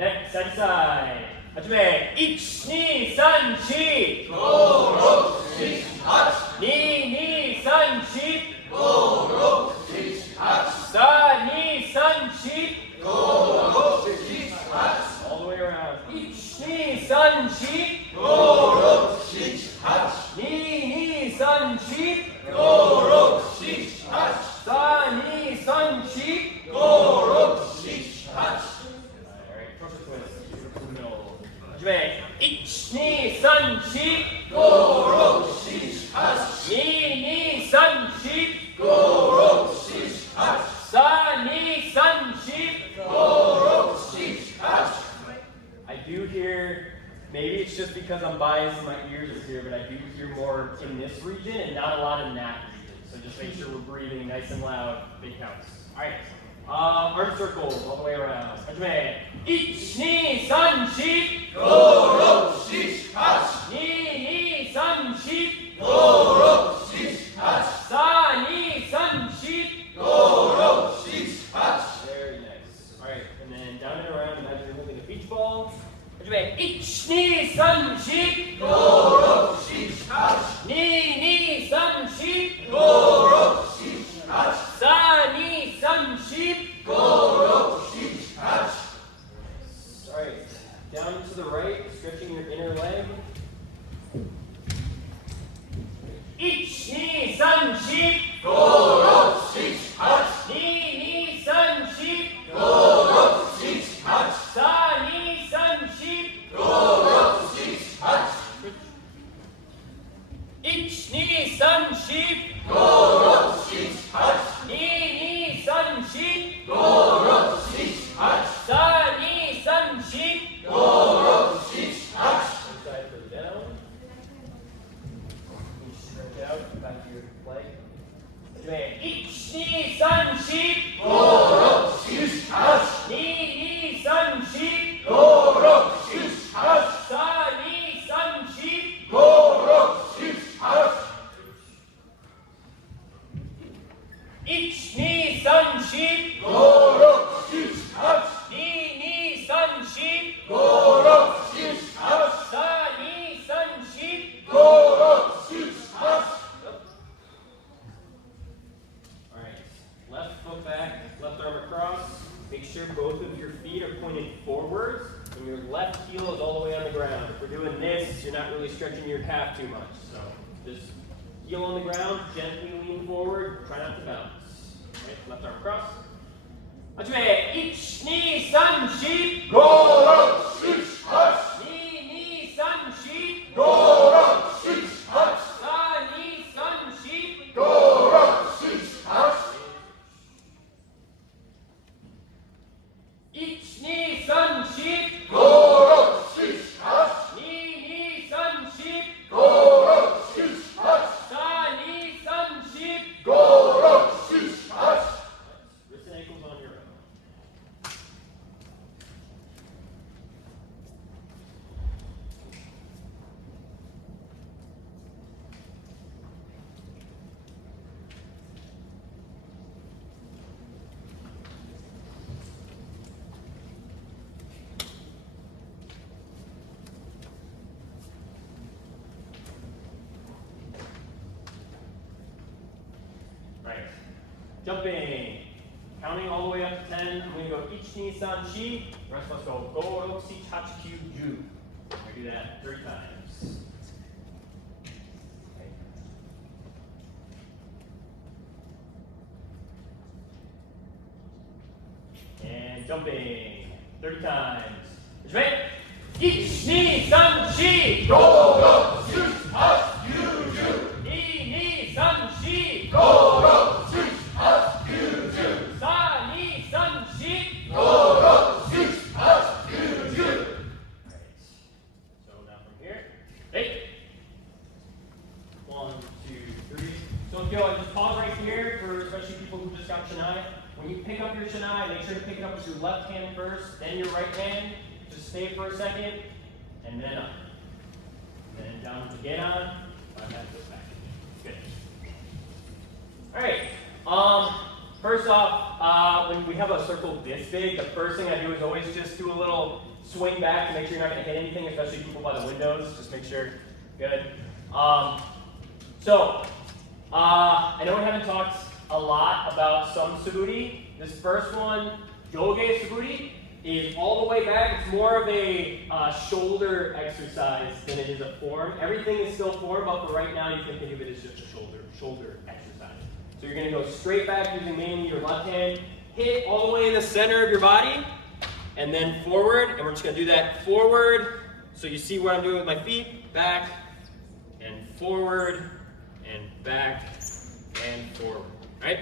Next, side to side. 始め。1、2、3、4。5、6、7、8。2、2、3、4。5、6、7、8。さあ、2、3、4。5、6、7、8。All the way around. 1、2、3、4。5、6、7、8。2、2、3、4。5、6、7、8。さあ、2、3、4。5、6、7、8。Alright, cross the twist. From the middle. 始め。1、2、3、4。5、6、7、8。 2、2、3、4。 5、6、7、8。さあ、2、3、4。 5、6、7、8。I do hear, maybe it's just because I'm biased and my ears are here, but I do hear more in this region and not a lot in that region. So just make sure we're breathing nice and loud. Big counts. All right. Arm circles all the way around. 始め。1、2、3、4。 5、6、7、8。 2、2、3、4。 5、6、7、8。 さあ、2、3、4。 5、6、7、8。 Very nice. All right, and then down and around. Imagine you're holding a beach ball. 始め。1、2、3、4。 5、6、7、8。 2、2、3、4。 5、6、7、8。 さあ、2、3、4。 5、6、7、8。 All right, down to the right, stretching your inner leg. 1、2、3、4。 5、6、7、8。 2、2、3、4。 5、6、7、8。 さあ、2、3、4。 5、6、7、8。 1、2、3、4。 5、6、7、8。 2、2、3、4。 5、6、7、8。 さあ、2、3、4。 5、6、7、8。 Side further down. You stretch out back to your leg. 1、2、3、4。 5、6、7、8。 2、2、3、4。 5、6、7、8。 さあ、2、3、4。 5、6、7、8。 1、2、3、4。 5、6、7、8。 2、2、3、4。 5、6、7、8。 さあ、2、3、4。 5、6、7、8。 All right, left foot back, left arm across. Make sure both of your feet are pointed forwards and your left heel is all the way on the ground. If we're doing this, you're not really stretching your calf too much. So just heel on the ground, gently lean forward, try not to bounce. All right, left arm across. 始め。1、2、3、4。 5、6、7、8。 2、2、3、4。 5、6、7、8。 さあ、2、3、4。 5、6、7、8。 1、2、3、4。 5、6、7、8。 2、2、3、4。 5、6、7、8。 さあ、2、3、4。 5、6、7、8。 Wrists and ankles on your own. Right. Jumping. Counting all the way up to 10. I'm going to go 1, 2, 3, 4. The rest of us go 5, 6, 7, 8, 9, 10. I do that 30 times. Okay. And jumping 30 times. Ready? 1, 2, 3, 4. 5、6、7、8、9、10。 2, 2, 3, 4. 5、6、7、8、9、10。 さあ、2、3、4。 5、6、7、8、9、10。 Alright. So now from here. Hey. 1, 2, 3. So if you just pause right here for especially people who just got Shinai. When you pick up your Shinai, make sure to pick it up with your left hand first, then your right hand. Just stay for a second, and then up. And then down to get on. Find that foot back. Good. Alright. First off, when we have a circle this big, the first thing I do is always just do a little swing back to make sure you're not going to hit anything, especially people by the windows. Just make sure. Good. I know we haven't talked a lot about some suburi. This first one, Joge Suburi, is all the way back. It's more of a shoulder exercise than it is a form. Everything is still form, but for right now, you can think of it as just a shoulder exercise. So you're going to go straight back using mainly your left hand, hit all the way in the center of your body, and then forward. And we're just going to do that forward. So you see what I'm doing with my feet, back and forward and back and forward. All right?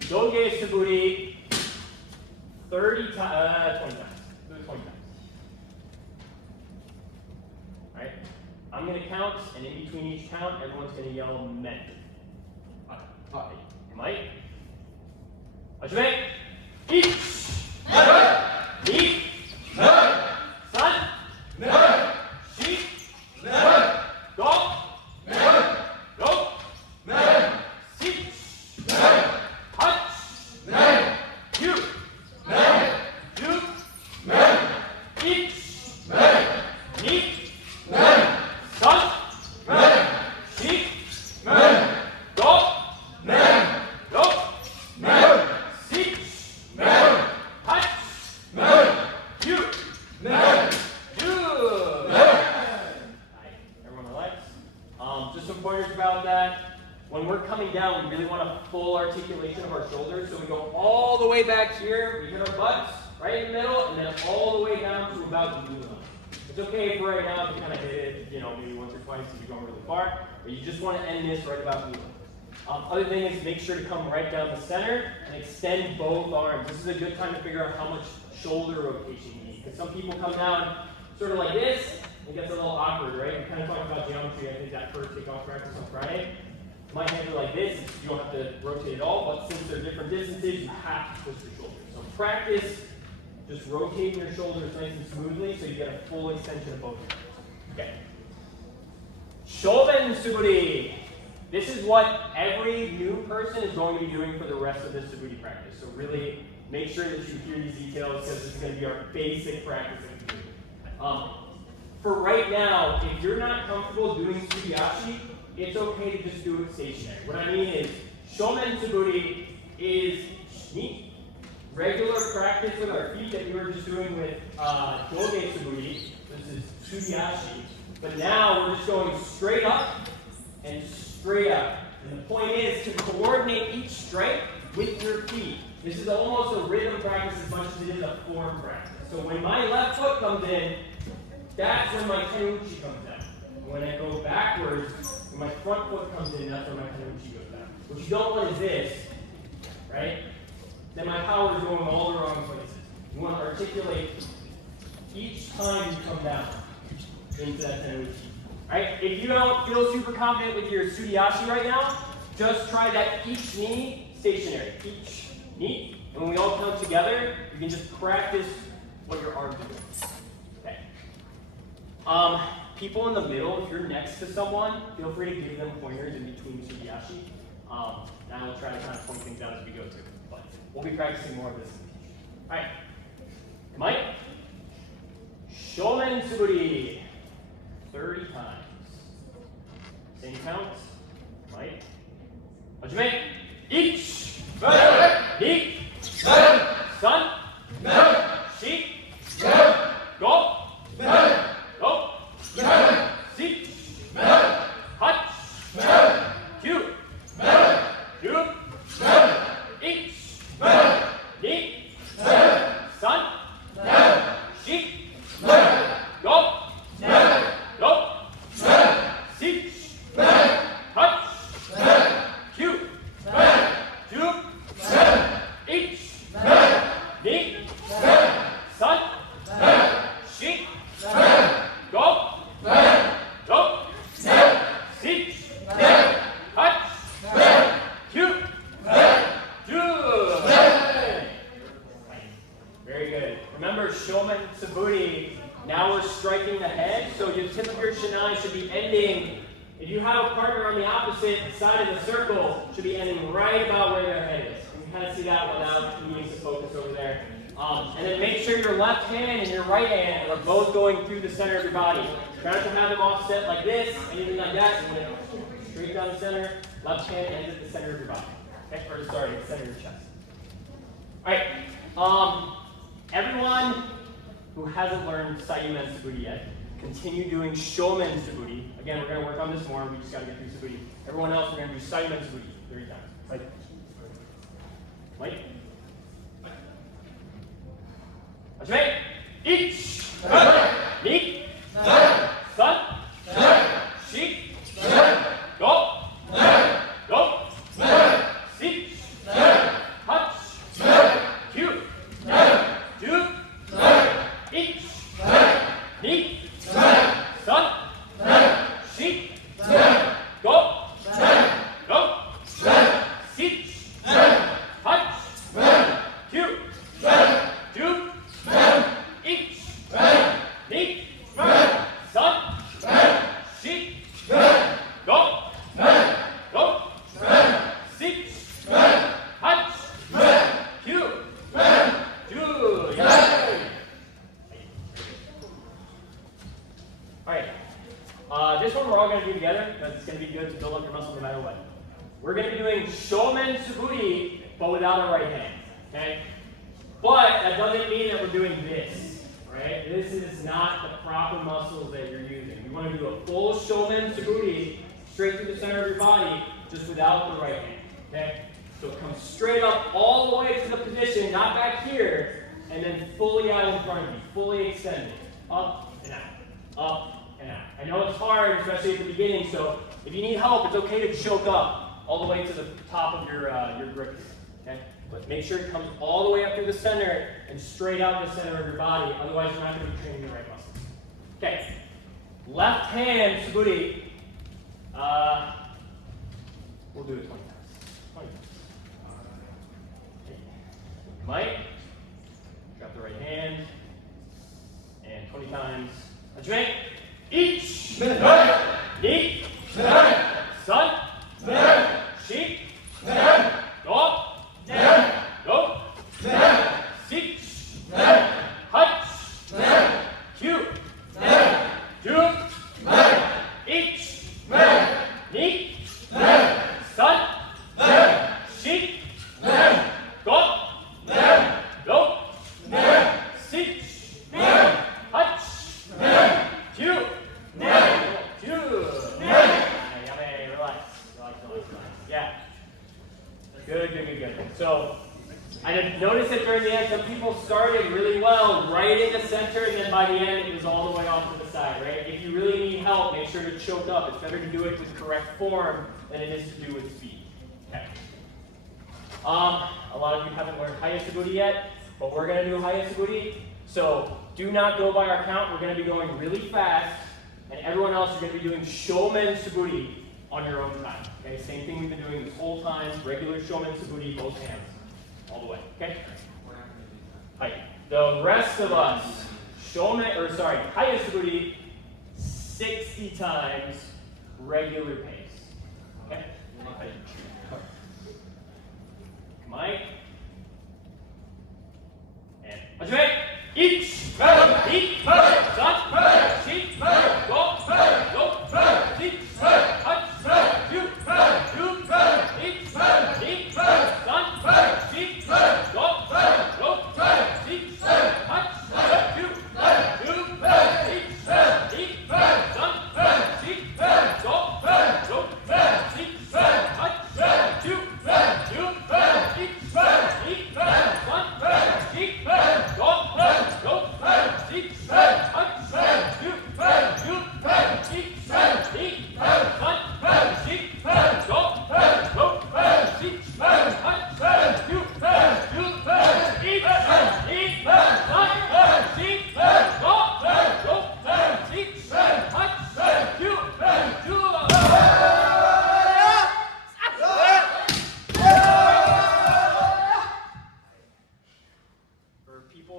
Joge Suburi. 20 times. Do it 20 times. Alright? I'm going to count, and in between each count, everyone's going to yell men. Mike? Ajime? Each! Eat! Sun? Sheep? Go! Go! Sit! Touch! You! You, each, neat, sun, sheep, go, go, seek, touch, you, do. Everyone relax. Just some pointers about that. When we're coming down, we really want a full articulation of our shoulders. So we go all the way back here, we hit our butts, right in the middle, and then all the way down to about the glute line. It's okay for right now if you kind of hit it, maybe once or twice if you're going really far, but you just want to end this right about glute line. Other thing is make sure to come right down the center and extend both arms. This is a good time to figure out how much shoulder rotation you need. Because some people come down sort of like this, it gets a little awkward, right? We kind of talked about geometry, I think that first kickoff practice on Friday. My hands are like this, you don't have to rotate at all, but since they're different distances, you have to twist your shoulders. So practice just rotating your shoulders nice and smoothly so you get a full extension of both your arms. Okay. Shoben Suburi. This is what every new person is going to be doing for the rest of this Suburi practice. So really make sure that you hear these details because this is going to be our basic practice that we do. For right now, if you're not comfortable doing Subiashi, it's okay to just do it stationary. What I mean is, Shomen Suburi is neat, regular practice with our feet that we were just doing with Joge Suburi. This is Subiashi. But now we're just going straight up and straight up. And the point is to coordinate each strike with your feet. This is almost a rhythm practice as much as it is a form practice. So when my left foot comes in, that's when my Tenouchi comes down. When I go backwards, when my front foot comes in, that's when my Tenouchi goes down. What you don't want is this, right? Then my power is going all the wrong places. You want to articulate each time you come down into that Tenouchi. Right? If you don't feel super confident with your Sudiashi right now, just try that each knee stationary. Each knee. And when we all count together, you can just practice what your arms are doing. Okay. People in the middle, if you're next to someone, feel free to give them pointers in between Sudiashi. And I'll try to kind of point things out as we go too. But we'll be practicing more of this in the future. Alright. Mike. Shomen Suburi. 30 times. Same count. Mike. Hajime. Each. Ni. Sun. Sheep. Go. Go. Seek. Hutch. Cue. Do. Each. Ni. Sun. Sheep. Go. Go. Seek. Touch. Cue. Do. Each. Ni. Sun. Sheep. Go. Go. Seek. Touch. Cue. Do. Very good. Remember Shomen Suburi. Now we're striking the head, so your tip of your shinai should be ending. If you have a partner on the opposite side of the circle, should be ending right about where their head is. If you kind of see that without needing to focus over there. And then make sure your left hand and your right hand are both going through the center of your body. Try not to have them offset like this, anything like that. You want to straight down the center. Left hand ends at the center of your body. Okay? Or sorry, the center of your chest. All right. Everyone who hasn't learned Saimen Suburi yet, continue doing Shomen Suburi. Again, we're going to work on this more. We just got to get through Suburi. Everyone else, we're going to do Saimen Suburi 30 times. Right? Mike? Hajime! Ich! Ni! San! Shi! Go! Go! Si! Hach! Kyu! Du! Ich! Ni! San! Shi! Go! Go! Si! Hach! Kyu! Du! Ich! Ni! San! Shi! Go! Go! Six! Hach! Kyu! Du! Alright. This one we're all going to do together, because it's going to be good to build up your muscles no matter what. We're going to be doing Shomen Suburi, but without our right hand. Okay? But that doesn't mean that we're doing this. Right? This is not the proper muscles that you're using. You want to do a full Shomen Suburi straight through the center of your body, just without the right hand. Okay? So come straight up all the way to the position, not back here, and then fully out in front of you, fully extended. Up and out. Up and out. I know it's hard, especially at the beginning, so if you need help, it's okay to choke up all the way to the top of your grip here. Okay? But make sure it comes all the way up through the center and straight out the center of your body, otherwise you're not going to be training the right muscles. Okay. Left hand Suburi. We'll do it 20 times. 20 times. Okay. Mike, grab the right hand. And 20 times. Hajime. Ich. Ni. San. Shi. Go. Go. Six. Hach. Kyu. Du. Ich. Ni. San. Shi. Go. Go. Six. Hach. Kyu. Relax. Yeah. Good. So, I have noticed that during the end, some people started really well, right in the center, and then by the end, it was all the way off to the side, right? If you really need help, make sure to choke up. It's better to do it with correct form than it is to do with speed. Okay. A lot of you haven't learned Haya Suburi yet, but we're going to do Haya Suburi. So, do not go by our count. We're going to be going really fast, and everyone else is going to be doing Shomen Suburi on your own time. Okay, same thing we've been doing this whole time, regular Shomen Suburi, both hands, all the way, okay? Right. The rest of us, Haya Suburi, 60 times, regular pace, okay? Mike, and Hajime, Ich, Ni, San, Shi, Go, Six, Hach, Kyu, Du, Ich, Ni, San, Shi, Go, Six, Hach, Kyu, Du, Ich, Ni, San, Shi, Go, Six, Hach, Kyu, Du,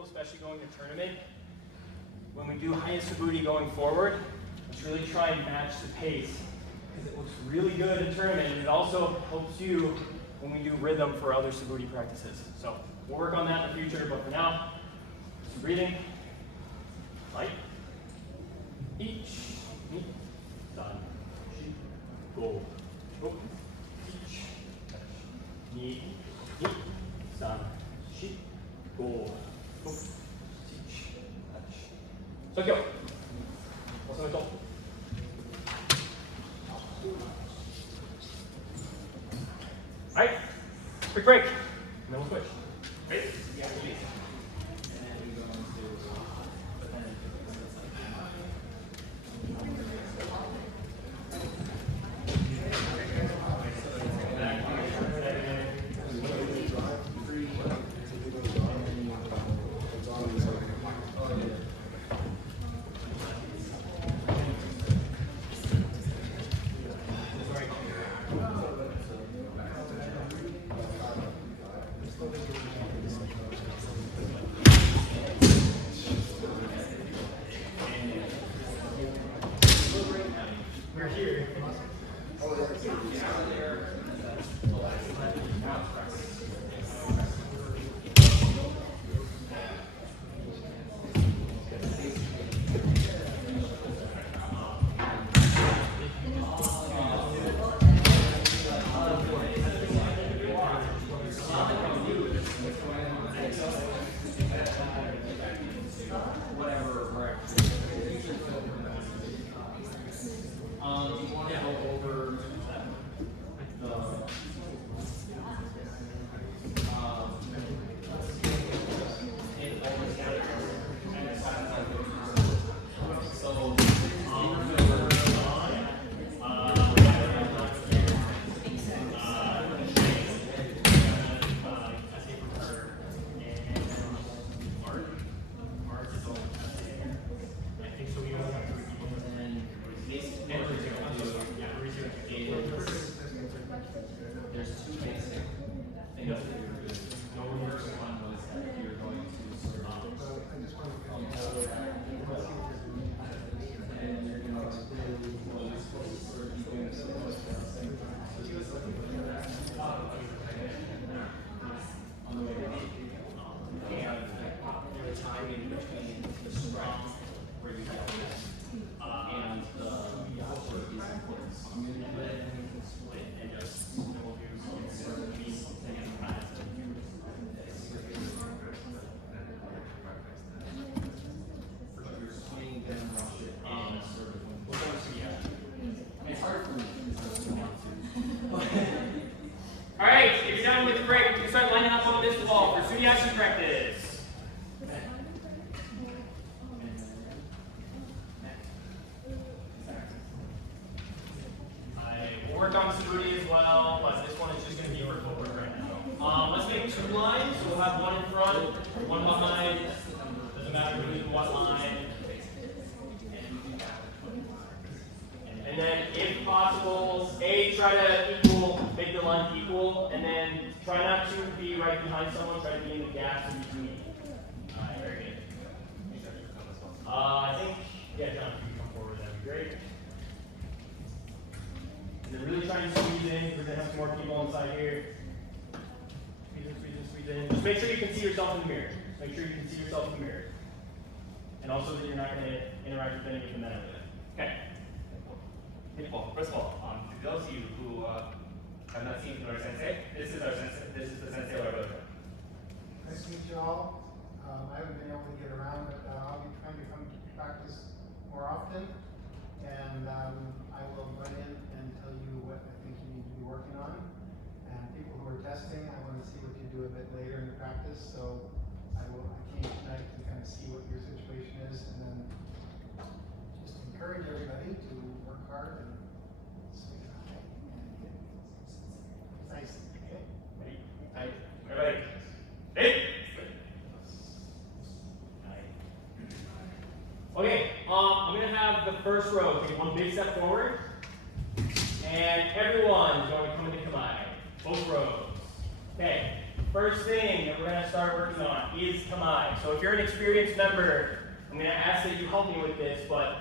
especially going to tournament, when we do Haya Suburi going forward, let's really try and match the pace. because it looks really good in tournament, and it also helps you when we do rhythm for other Subudi practices. So we'll work on that in the future, but for now, some breathing. Light. Each. Meet. Done. Go. Go. Each. Meet. Meet. Done. Sheep. Go. Go. Teach. Touch. So go. What's the result? Alright. Quick break. And then we'll switch. Ready? Yeah, please. We're here. Alright, if you're done with the break, you can start lining up on this wall for Sudiashi practice. We'll work on Subudi as well, but this one is just going to be for footwork right now. Let's make 2 lines. So we'll have one in front, one behind. Doesn't matter really what line. And then, if possible, try to make the lines equal, and then try not to be right behind someone, try to be in the gaps in between. Alright, very good. I think, yeah, John, if you come forward, that'd be great. And then really try to squeeze in. We're going to have some more people inside here. Squeeze in, squeeze in, squeeze in. Just make sure you can see yourself in the mirror. Make sure you can see yourself in the mirror. And also that you're not going to interact with any of the men over there. Okay. Well, first of all, to those of you who have not seen Nori Sensei, this is our sensei. This is the sensei of our dojo. Nice to meet you all. I haven't been able to get around, but I'll be trying to come to practice more often. And I will run in and tell you what I think you need to be working on. And people who are testing, I want to see what you do a bit later in the practice. So I came tonight to kind of see what your situation is, and then just encourage everybody to work hard and stay high and get nice. Okay? Ready? Tight. Everybody. Hey! Okay, I'm going to have the first row take one big step forward, and everyone is going to come into Kamae, both rows. Okay, first thing that we're going to start working on is Kamae. So if you're an experienced member, I'm going to ask that you help me with this, but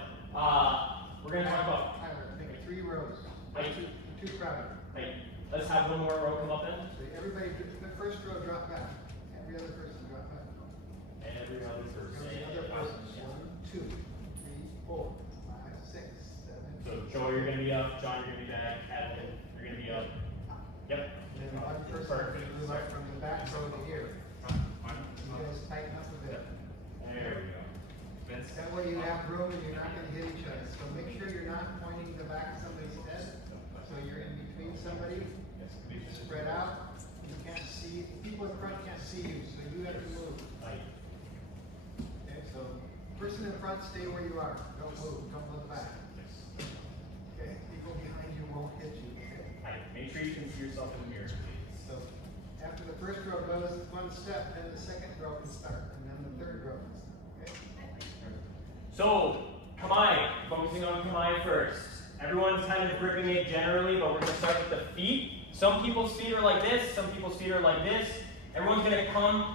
we're going to talk about... Tyler, take 3 rows. Height. Too crowded. Height. Let's have one more row come up then. So everybody, the first row drop back. Every other person drop back. Every other person. Every other person. 1, 2, 3, 4, 5, 6, 7. So Joel, you're gonna be up. John, you're gonna be back. Adeline, you're gonna be up. Yep. And then one person Perfect. move up from the back row to here. You guys tighten up a bit. There we go. Vince? That way you have room and you're not gonna hit each other. So make sure you're not pointing the back of somebody's head. So you're in between somebody, spread out. You can't see, people in front can't see you, so you have to move. Height. Okay, so person in front, stay where you are. Don't move, don't look back. Okay, people behind you won't hit you, okay? Height. Make sure you can see yourself in the mirror, please. So after the first row goes one step, then the second row can start, and then the third row can start, okay? So, Kamae, focusing on Kamae first. Everyone's kind of gripping it generally, but we're gonna start with the feet. Some people's feet are like this, some people's feet are like this. Everyone's gonna come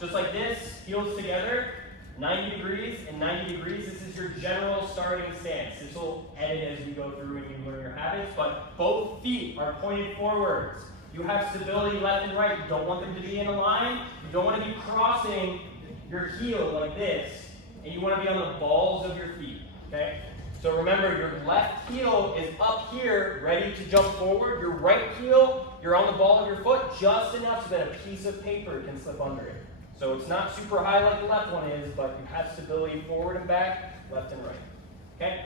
just like this, heels together, 90 degrees and 90 degrees. This is your general starting stance. This will edit as we go through and you learn your habits, but both feet are pointed forwards. You have stability left and right. You don't want them to be in a line. You don't want to be crossing your heel like this, and you want to be on the balls of your feet, okay? So remember, your left heel is up here, ready to jump forward. Your right heel, you're on the ball of your foot just enough so that a piece of paper can slip under it. So it's not super high like the left one is, but you have stability forward and back, left and right. Okay?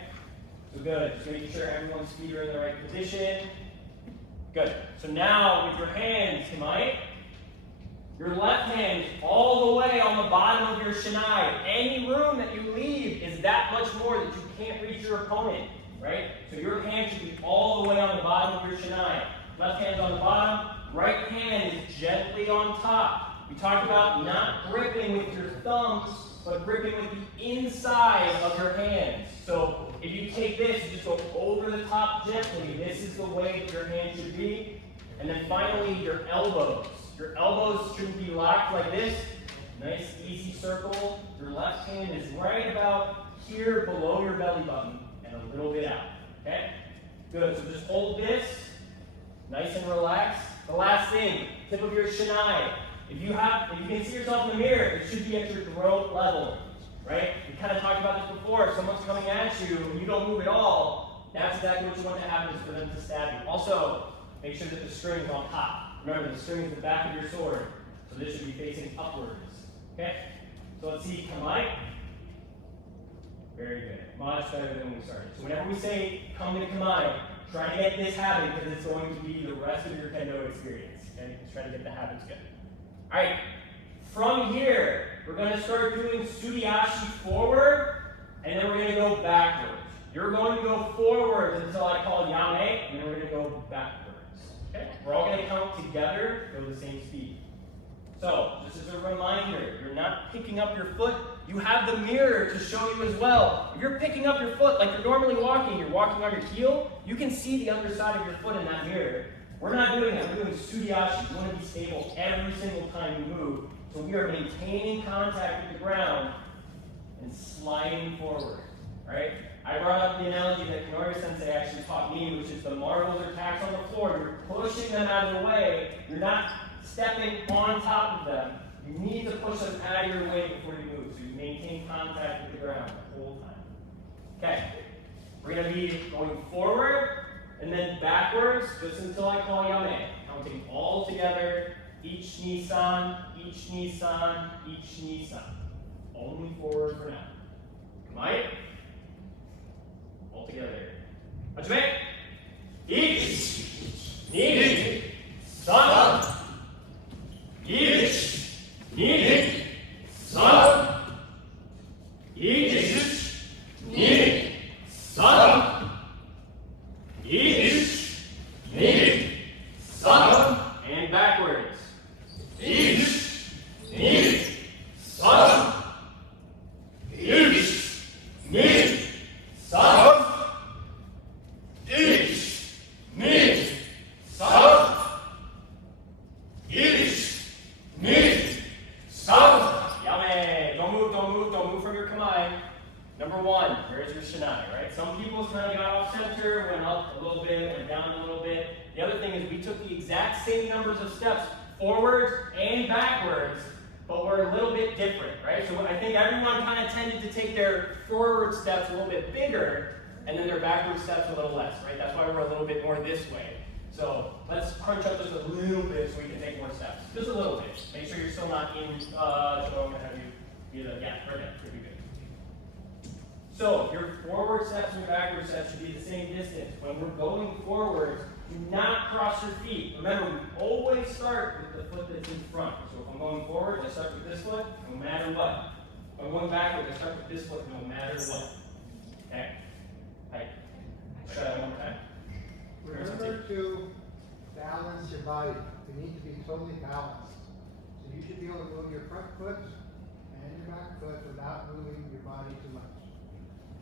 So good. Just making sure everyone's feet are in the right position. Good. So now with your hands, Kamae, your left hand is all the way on the bottom of your shinai. Any room that you leave is that much more that you can't reach your opponent, right? So your hand should be all the way on the bottom of your shinai. Left hand's on the bottom, right hand is gently on top. We talked about not gripping with your thumbs, but gripping with the inside of your hands. So if you take this, you just go over the top gently. This is the way that your hand should be. And then finally, your elbows. Your elbows shouldn't be locked like this. Nice, easy circle. Your left hand is right about here below your belly button and a little bit out. Okay? Good. So just hold this. Nice and relaxed. The last thing, tip of your shinai. If you can see yourself in the mirror, it should be at your throat level, right? We kind of talked about this before. If someone's coming at you and you don't move at all, that's exactly what you want to happen is for them to stab you. Also, make sure that the string is on top. Remember, the string is the back of your sword, so this should be facing upwards. Okay? So let's see, Kamae. Very good. Much better than when we started. So whenever we say come to Kamae, try to get this habit because it's going to be the rest of your kendo experience. Okay? Just try to get the habits good. Alright, from here, we're going to start doing Sudiashi forward, and then we're going to go backwards. You're going to go forwards until I call Yame, and then we're going to go backwards. Okay? We're all going to count together, go the same speed. So, just as a reminder, you're not picking up your foot. You have the mirror to show you as well. If you're picking up your foot like you're normally walking, you're walking on your heel, you can see the underside of your foot in that mirror. We're not doing that. We're doing Sudiashi. You want to be stable every single time you move. So we are maintaining contact with the ground and sliding forward. Right? I brought up the analogy that Kanori Sensei actually taught me, which is the marbles are tacked on the floor. You're pushing them out of the way. You're not stepping on top of them. You need to push them out of your way before you move. So you maintain contact with the ground the whole time. Okay. We're going to be going forward and then backwards just until I call Yame. Counting all together. Each Nissan, each Nissan, each Nissan. Only forward for now. Kamae. All together. Hajime. Each. Ni. San. Each. Ni. San. Each. Ni. San. Each. Ni. San. And backwards. Each. Ni. San. Each. Ni. San. Each. Ni. San. Each. Ni. San. Yame. Don't move, don't move, don't move from your kamae. Number one, there's your shinai, right? Some people kind of got off center, went up a little bit, went down numbers of steps forwards and backwards, but we're a little bit different, right? So I think everyone kind of tended to take their forward steps a little bit bigger, and then their backward steps a little less, right? That's why we're a little bit more this way. So let's crunch up just a little bit so we can take more steps. Just a little bit. Make sure you're still not in, so I'm gonna have you, yeah, right there, pretty good. So your forward steps and your backward steps should be the same distance. When we're going forward, do not cross your feet. Remember, we always start with the foot that's in front. So if I'm going forward, I start with this foot, no matter what. If I'm going backward, I start with this foot, no matter what. Okay? Right. Try that one more time. Remember to balance your body. You need to be totally balanced. So you should be able to move your front foot and your back foot without moving your body too much.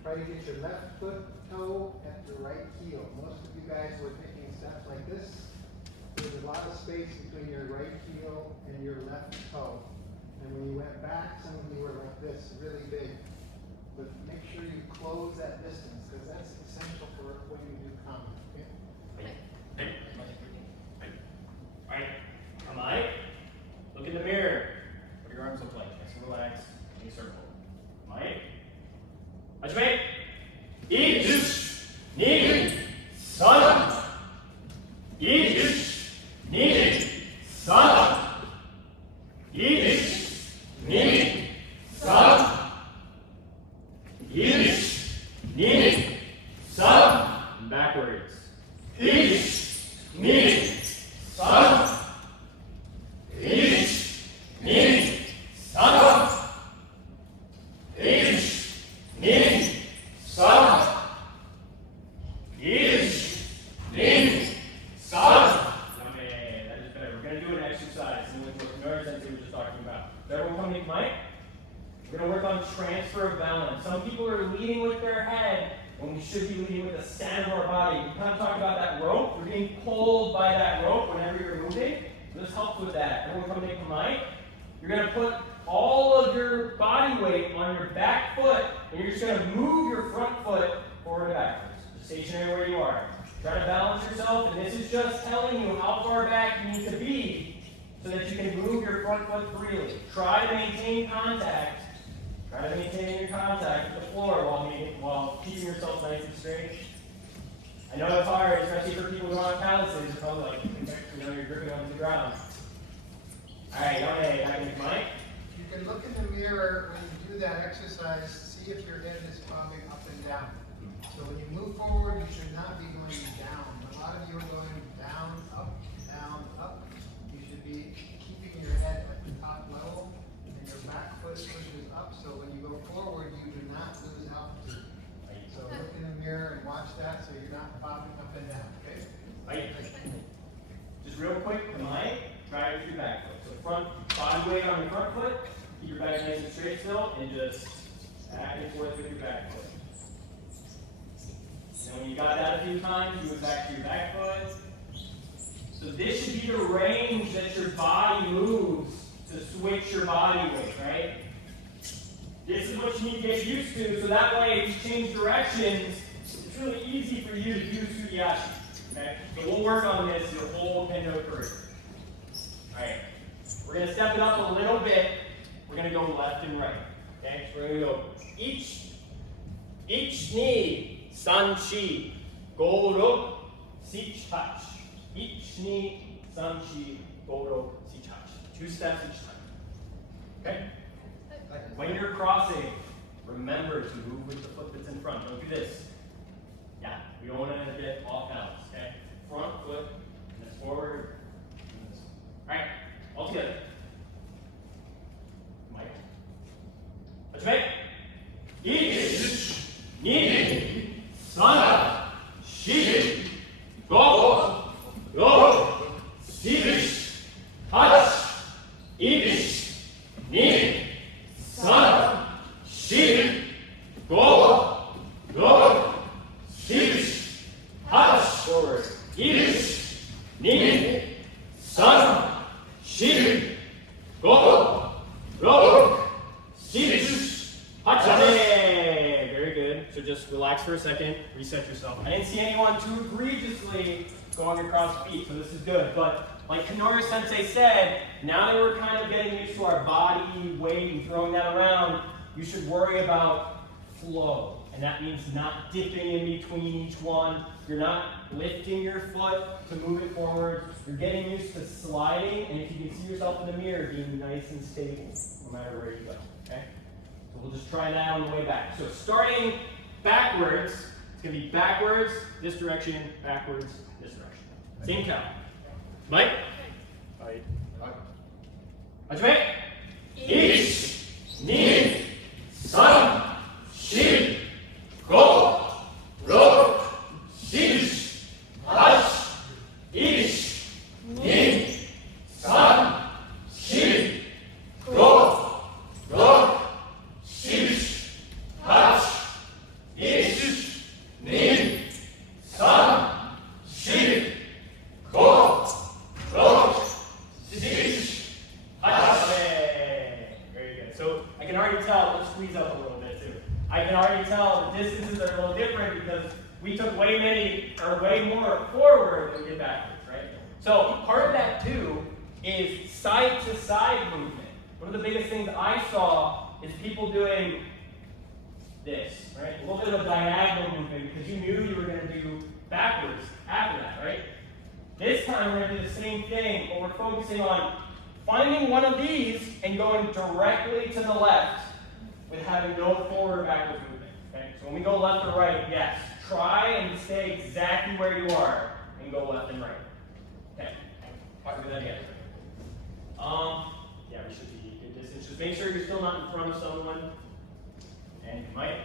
Try to get your left foot toe at the right heel. Most of you guys were taking steps like this. There's a lot of space between your right heel and your left toe. And when you went back, some of you were like this, really big. But make sure you close that distance, because that's essential for when you do combat. Okay? Alright, come on. Look in the mirror. What do your arms look like? Nice and relaxed. Any circle. Mike. Ajme. Each. Need. Son. Each. Need. Son. Each. Need. Son. Each. Need. Son. Backwards. Each. Need. Son. Each. Need. Son. Each. Need. Son. Each. Need. Son. Okay, that is better. We're going to do an exercise similar to what Nerd Sensei was just talking about. Is everyone coming to Mike? We're going to work on transfer of balance. Some people are leading with their head when we should be leading with the center of our body. We kind of talked about that rope. You're being pulled by that rope whenever you're moving. This helps with that. Everyone come take Mike. You're going to put all of your body weight on your back foot, and you're just going to move your front foot forward and backwards. Just stationary where you are. Try to balance yourself, and this is just telling you how far back you need to be so that you can move your front foot freely. Try to maintain contact. Try to maintain your contact with the floor while keeping yourself nice and straight. I know it's hard, especially for people who aren't calluses. It's probably like, you're gripping onto the ground. Alright, Yone, back into Mike. You can look in the mirror when you do that exercise, see if your head is bobbing up and down. So when you move forward, you should not be going down. A lot of you are going down, up, up. You should be keeping your head at the top level, and your back foot pushes up, so when you go forward, you do not lose altitude. So look in the mirror and watch that so you're not bobbing up and down, okay? Right. Just real quick, Mike, try with your back foot. So front, body weight on your front foot, keep your back nice and straight still, and just back and forth with your back foot. And when you got that a few times, you went back to your back foot. So this should be the range that your body moves to switch your body weight, right? This is what you need to get used to, so that way if you change directions, it's really easy for you to do Sudiashi. Okay? So we'll work on this your whole Kendo career. Alright. We're going to step it up a little bit. We're going to go left and right. Okay? So we're going to go each knee, san shi, go ro, sich touch. Each knee, san shi, go ro, sich touch. 2 steps each time. Okay? When you're crossing, remember to move with the foot that's in front. Don't do this. Yeah, we don't want to get off balance. Okay? Front foot, and this forward, and this. Alright, all together. Mike. Ajme. Each, knee, san, shi, go, ro, sich, touch, each, knee, san, shi, go, ro, sich, touch, forward, each, knee, san, shi, go, ro, sich, touch. Very good. So just relax for a second, reset yourself. I didn't see anyone too egregiously going across feet, so this is good. But like Kenora Sensei said, now that we're kind of getting used to our body weight and throwing that around, you should worry about flow. And that means not dipping in between each one. You're not lifting your foot to move it forward. You're getting used to sliding, and if you can see yourself in the mirror, being nice and stable, no matter where you go, okay? So we'll just try that on the way back. So starting backwards, it's gonna be backwards, this direction, backwards, this direction. Same count. Mike? Right. Hajime? Ish, nin, san, shin, go, ro, shish, hash, ish, nin, san, shin, go, ro, shish, hash, ish, nin, san, shin, go, ro, shish, hash. Okay, very good. So I can already tell, let's squeeze up a little bit too. I can already tell the distances are a little different because we took way more forward than we did backwards, right? So part of that too is side to side movement. One of the biggest things I saw is people doing this, right? A little bit of a diagonal movement because you knew you were going to do backwards after that, right? This time we're going to do the same thing, but we're focusing on finding one of these and going directly to the left with having no forward or backwards movement. Okay? So when we go left or right, yes, try and stay exactly where you are and go left and right. Okay, let's do that again. Yeah, we should be good distance. Just make sure you're still not in front of someone. And you might.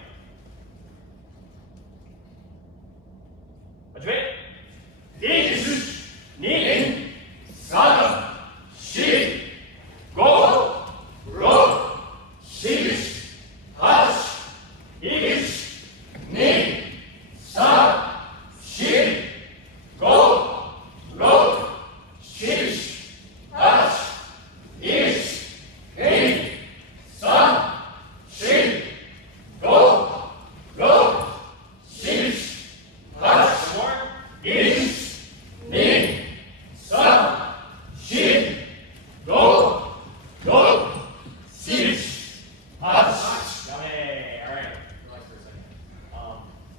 Hajime. Ish, nin, san, shin, go, ro, shish, hash, ish, nin, san, shin, go, ro, shish, hash, ish, nin, san, shin, go, ro, shish, hash. One more. Ish, nin, san, shin, go, ro, shish, hash. Yummy. All right. Relax for a second.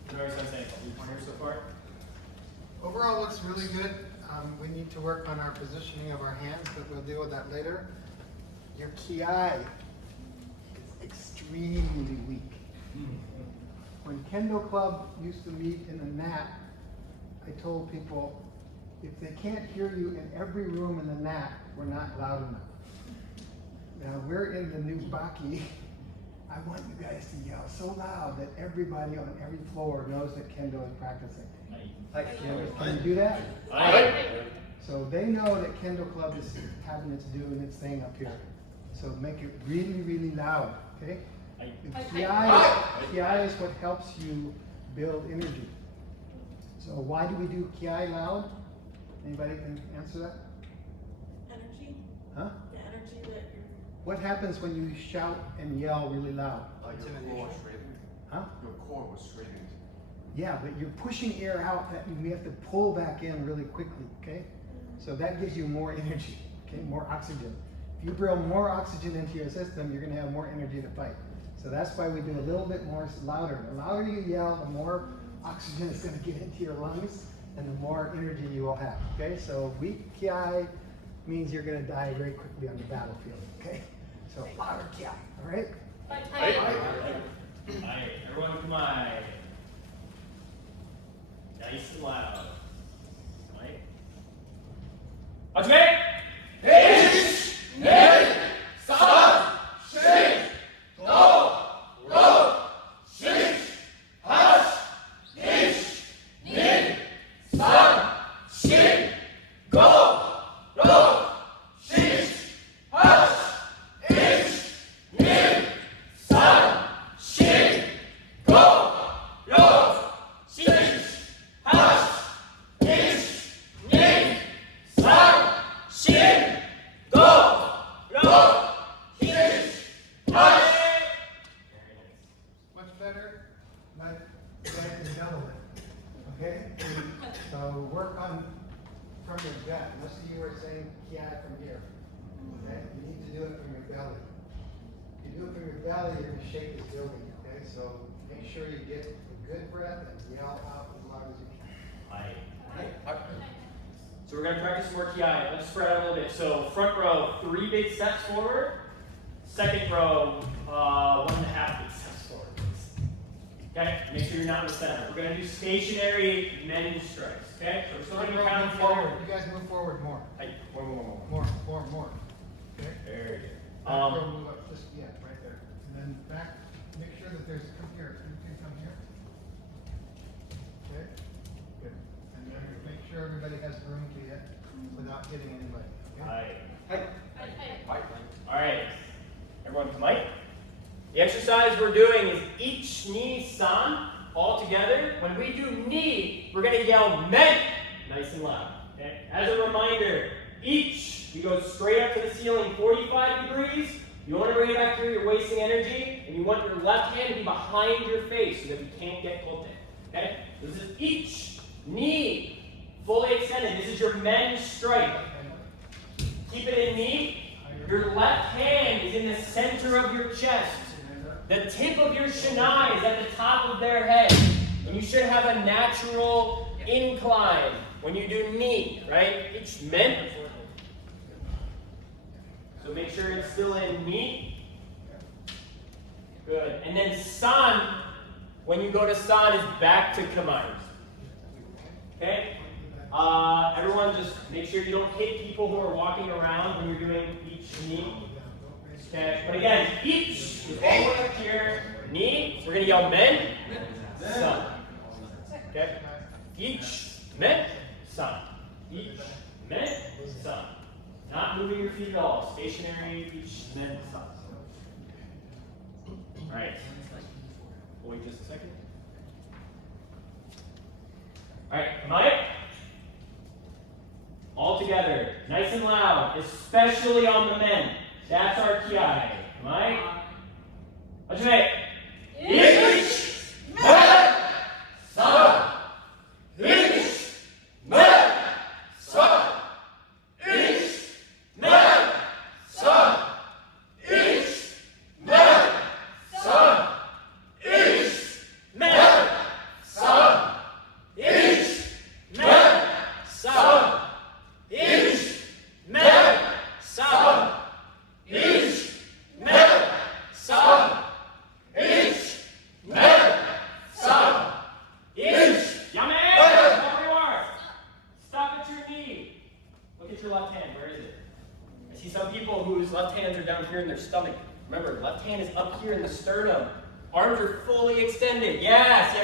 Kenora Sensei, any pointers so far? Overall, looks really good. We need to work on our positioning of our hands, but we'll deal with that later. Your kiai is extremely weak. When Kendo Club used to meet in a nap, I told people, if they can't hear you in every room in the nap, we're not loud enough. Now we're in the new Baki. I want you guys to yell so loud that everybody on every floor knows that Kendo is practicing. Can you do that? So they know that Kendo Club is having its doing its thing up here. So make it really, really loud, okay? Kiai is what helps you build energy. So why do we do Kiai loud? Anybody can answer that? Energy? Huh? The energy that you're... What happens when you shout and yell really loud? Like your core was straightened. Huh? Your core was straightened. Yeah, but you're pushing air out that we have to pull back in really quickly, okay? So that gives you more energy, okay? More oxygen. If you bring more oxygen into your system, you're gonna have more energy to fight. So that's why we do a little bit more louder. The louder you yell, the more oxygen is gonna get into your lungs and the more energy you will have, okay? So weak kiai means you're gonna die very quickly on the battlefield, okay? So louder kiai, all right? Alright, everyone come on. Nice and loud. Right? Hajime! Ish, nin, san, shin, go, ro, shish, hash, ish, nin, san, shin, go, ro, shish, hash, ish, nin, san, shin, go, ro, shish, hash, ish, nin, san, back from here. Okay? You need to do it from your belly. If you do it from your belly, you're gonna shake this building, okay? So make sure you get a good breath and yell out as loud as you can. So we're going to practice some more ki. Let's spread out a little bit. So front row, 3 big steps forward. Second row, 1.5 big steps forward. Okay? Make sure you're not in the center. We're going to do stationary men strikes. Okay? So we're still going to be counting forward. You guys move forward more. More. More. Okay? There you Back go. row, move up, just, yeah, right there. And then back, make sure that there's, come here, you can come here. Okay? Good. And then make sure everybody has room to hit without hitting anybody. Okay? All right. Everyone to Mike. The exercise we're doing is each knee san all together. When we do knee, we're going to yell men nice and loud. Okay? As a reminder, each, you go straight up to the ceiling 45 degrees. You want to bring it back here, you're wasting energy, and you want your left hand to be behind your face so that we can't get tilted. Okay? This is each knee fully extended. This is your men's strike. Keep it in knee. Your left hand is in the center of your chest. The tip of your shinai is at the top of their head. And you should have a natural incline when you do knee, right? It's men. So make sure it's still in knee. Good. And then san, when you go to san, is back to kamai. Okay? Everyone just make sure you don't hit people who are walking around when you're doing each knee. Okay? But again, each is all the way up here. Knee, we're going to yell men, san. Okay? Each, men, san. Each, men, san. Not moving your feet at all. Stationary, each, men, san. All right. We'll wait just a second. All right, Mike. All together, nice and loud, especially on the men. That's our ki. Mike. Hajime. Ich, men, san. Ich, men, san. Ich, men, san. Ich, men, san. Ich, men, san. Ich, men, San. ich, men, San. ich, men, san. Ich, men, san. Ich, Yame! Wherever you are. Stop at your knee. Look at your left hand. Where is it? I see some people whose left hands are down here in their stomach. Remember, left hand is up here in the sternum. Arms are fully extended. Yes.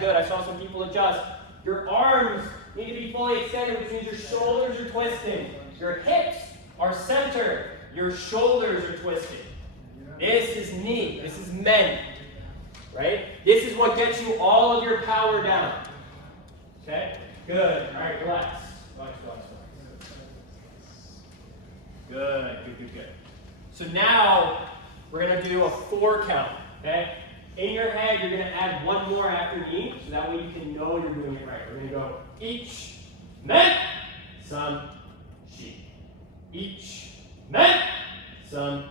Good. I saw some people adjust. Your arms need to be fully extended, which means your shoulders are twisted. Your hips are centered. Your shoulders are twisted. This is knee. This is men. Right? This is what gets you all of your power down. Okay? Good. All right, relax. Relax. Good. So now we're going to do a 4 count. Okay? In your head, you're going to add one more after knee, so that way you can know you're doing it right. We're going to go each, men, san, shi. Each, men, san,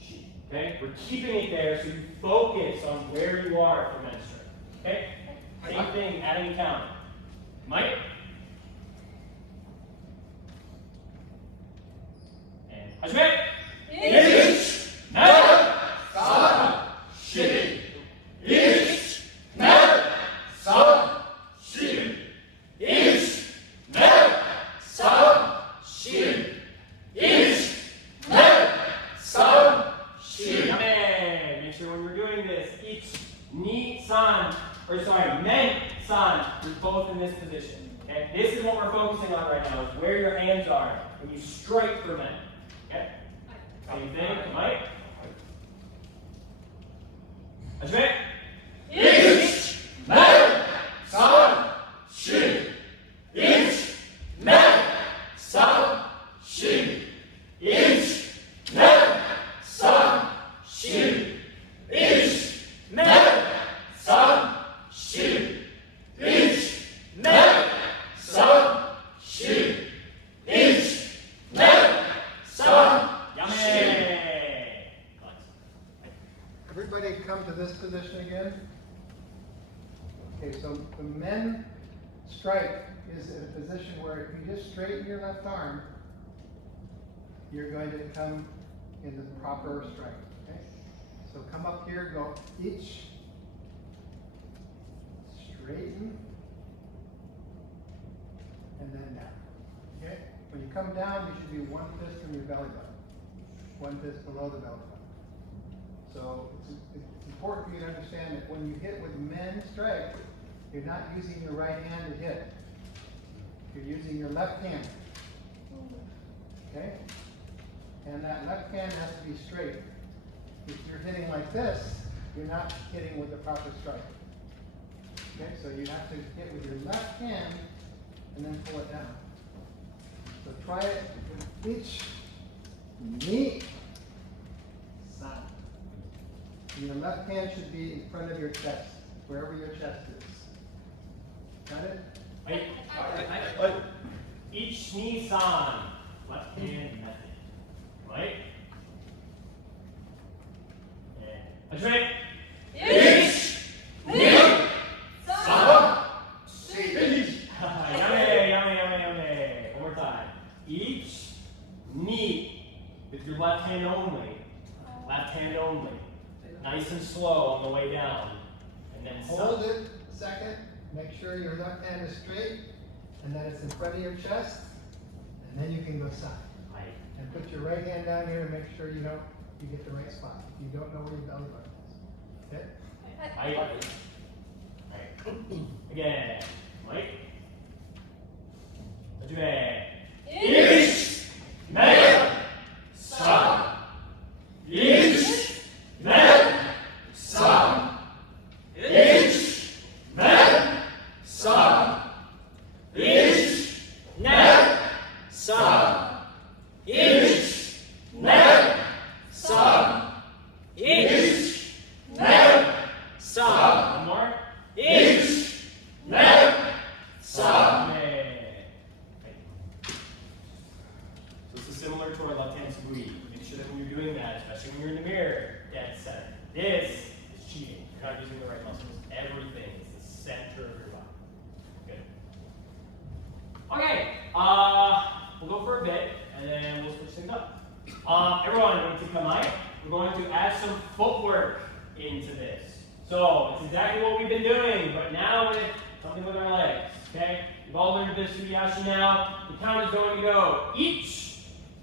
shi. Okay? We're keeping it there so you focus on where you are for men's strike. Okay? Same thing, adding a count. Mike? And Hajime? ich, men, san. Shi. Ich, men, san. Shi. Ich, men, san. Shi. Ich, men, san. Shi. Yame. Make sure when we're doing this, each ni san, men san, you're both in this position. Okay? This is what we're focusing on right now, is where your hands are when you strike for men. Okay? Same thing, Mike. Hajime. Ich, men, san. Shi. Ich, men, san. Shi. Ich, men, san. Shi. Ich, men, san. Shi. Ich, men, san. Shi. Ich, men, this position again. Okay, so the men strike is in a position where if you just straighten your left arm, you're going to come in the proper strike, okay? So come up here, go each, straighten, and then down, okay? When you come down, you should be one fist from your belly button, one fist below the belly button. So it's important for you to understand that when you hit with men strike, you're not using your right hand to hit. You're using your left hand. Okay? And that left hand has to be straight. If you're hitting like this, you're not hitting with the proper strike. Okay? So you have to hit with your left hand and then pull it down. So try it with each knee. Son. And your left hand should be in front of your chest, wherever your chest is. Got it? Each knee san. Left hand, left hand. Right? And a drink. Each knee san. Yummy, yummy, yummy, yummy. One more time. Each knee with your left hand only. Left hand only. Nice and slow on the way down. And then Hold it a second. Make sure your left hand is straight and that it's in front of your chest. And then you can go side. Right. And put your right hand down here and make sure you get the right spot. If you don't know where your belly button is. Okay? Right. Right. Again. Right. Each man san. Each man san. Each man san. Each man san. Each man san. Each man san. One more. Each man san. So this is similar to our left hand sweep. Make sure that when you're doing that, especially when you're in the mirror, dead center. This is cheating. You're not using the right muscles. Everything is the center of your body. Good. Okay. We'll go for a bit, and then we'll switch things up. Everyone, going to come out. We're going to add some footwork into this. So it's exactly what we've been doing, but now with something with our legs. Okay? You've all learned this Sudiyashi now. The count is going to go each,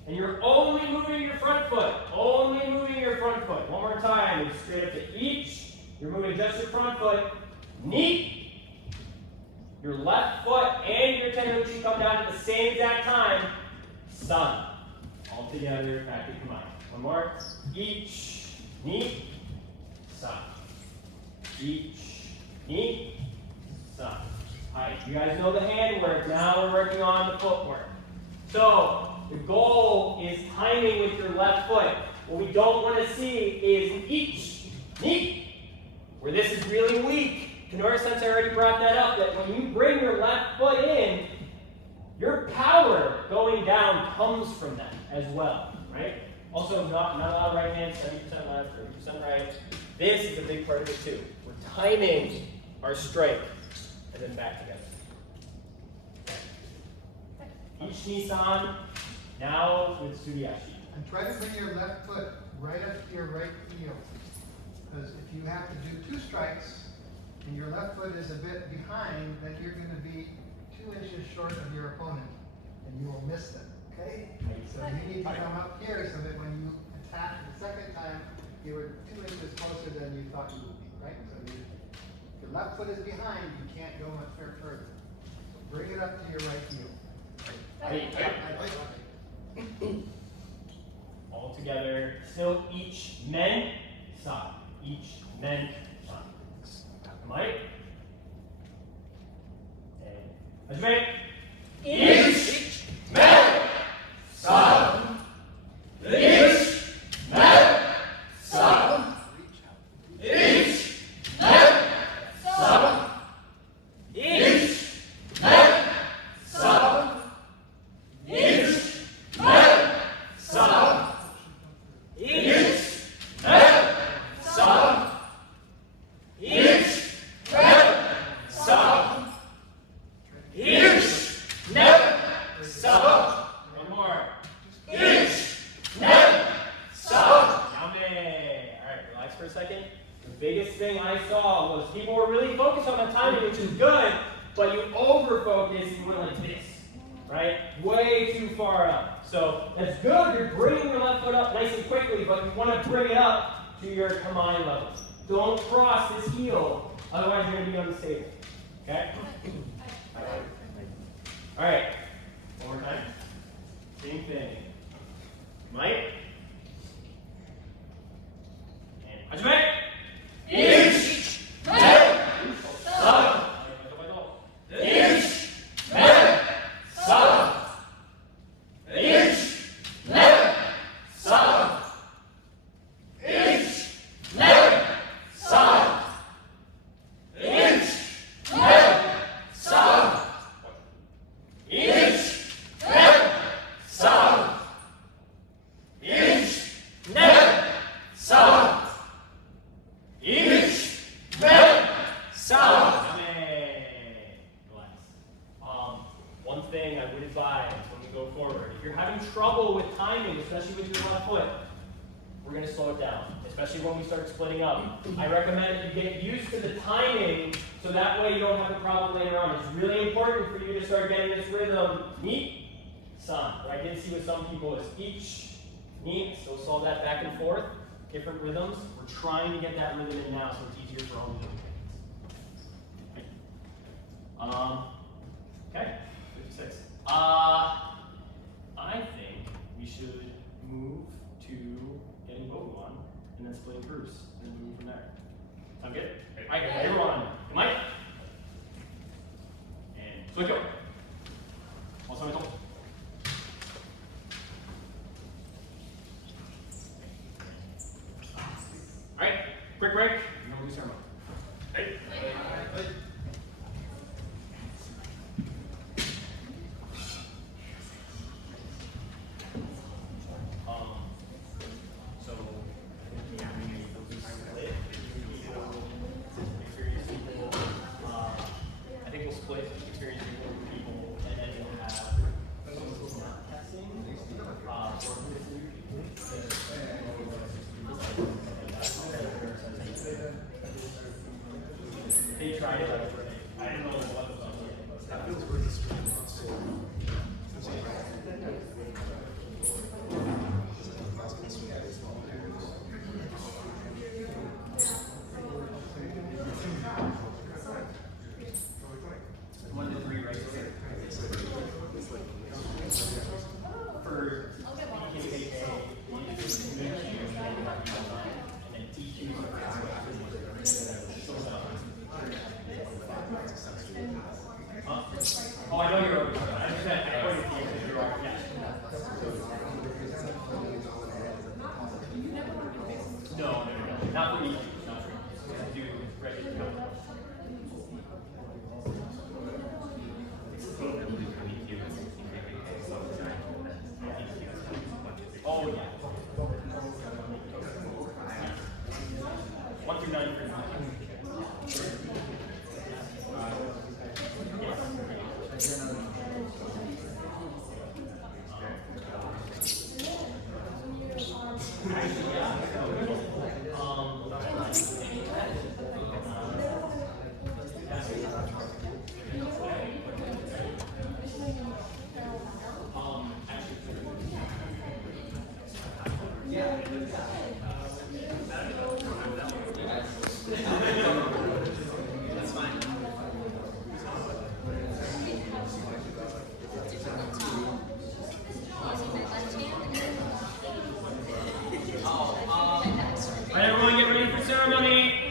and you're only moving your front foot. Only moving your front foot. One more time. It's straight up to each. You're moving just your front foot. Knee. Your left foot and your tenouchi come down at the same exact time. Sun. All together, back to combine. One more. Each. Knee. Sun. Each. Knee. Sun. Alright, you guys know the handwork. Now we're working on the footwork. So, the goal is timing with your left foot. What we don't want to see is each. Knee. Where this is really weak. Kenora-sensei already brought that up, that when you bring your left foot in, your power going down comes from that as well, right? Also, not a lot of right hand, 70% left, 30% right. This is a big part of it too. We're timing our strike, and then back together. Each Nissan, now with Sudiyashi. And try to bring your left foot right up to your right heel. Because if you have to do two strikes, and your left foot is a bit behind, then you're going to be 2 inches short of your opponent, and you will miss them, okay? So you need to come up here so that when you attack the second time, you were 2 inches closer than you thought you would be, right? So if your left foot is behind, you can't go much further. So bring it up to your right heel. All together, still each men side. Each men side. Mike. And Ajay. Each man san. Each man san. Each man san. Each man san. Each man san. Each man san. biggest thing I saw was people were really focused on the timing, which is good, but you over-focus and you went like this, right? Way too far up. So that's good, you're bringing your left foot up nice and quickly, but you want to bring it up to your combined level. Don't cross this heel, otherwise you're going to be unstable. Okay? Alright, one more time. Same thing. Mike. And Hajime. Ish, men, sub. Ish, men, sub. Ish, men, sub. Ish, men, sub. Ish, men, sub. Ish, men, sub. Ish, men, sub. Ish, men, sub. Relax. One thing I would advise when we go forward, if you're having trouble with timing, especially with your left foot, we're going to slow it down, especially when we start splitting up. I recommend that you get used to the timing so that way you don't have a problem later on. It's really important for you to start getting this rhythm. Ni, san. What I did see with some people is each, ni, so solve that back and forth, different rhythms. We're trying to get that rhythm in now so it's easier for all the other kids. Okay, 56. I think we should move to getting Bogu on and then splitting Bruce and then moving from there. Sound good? Alright, everyone. Mike. And Suiko. Also, Alright, quick break. We're gonna do ceremony. Hey. So, yeah, I think we'll split experience people, and then we'll have someone who's not testing, they tried it. I didn't know what was on it. That feels pretty strange. One to three, right? For EKKK, and then DQ. Oh, I know you're over. I understand. I already see it. You're right. Yes. No. Not for me. Not for me. Do regular. Oh, yeah. 1 through 9 for Alright, everyone get ready for ceremony.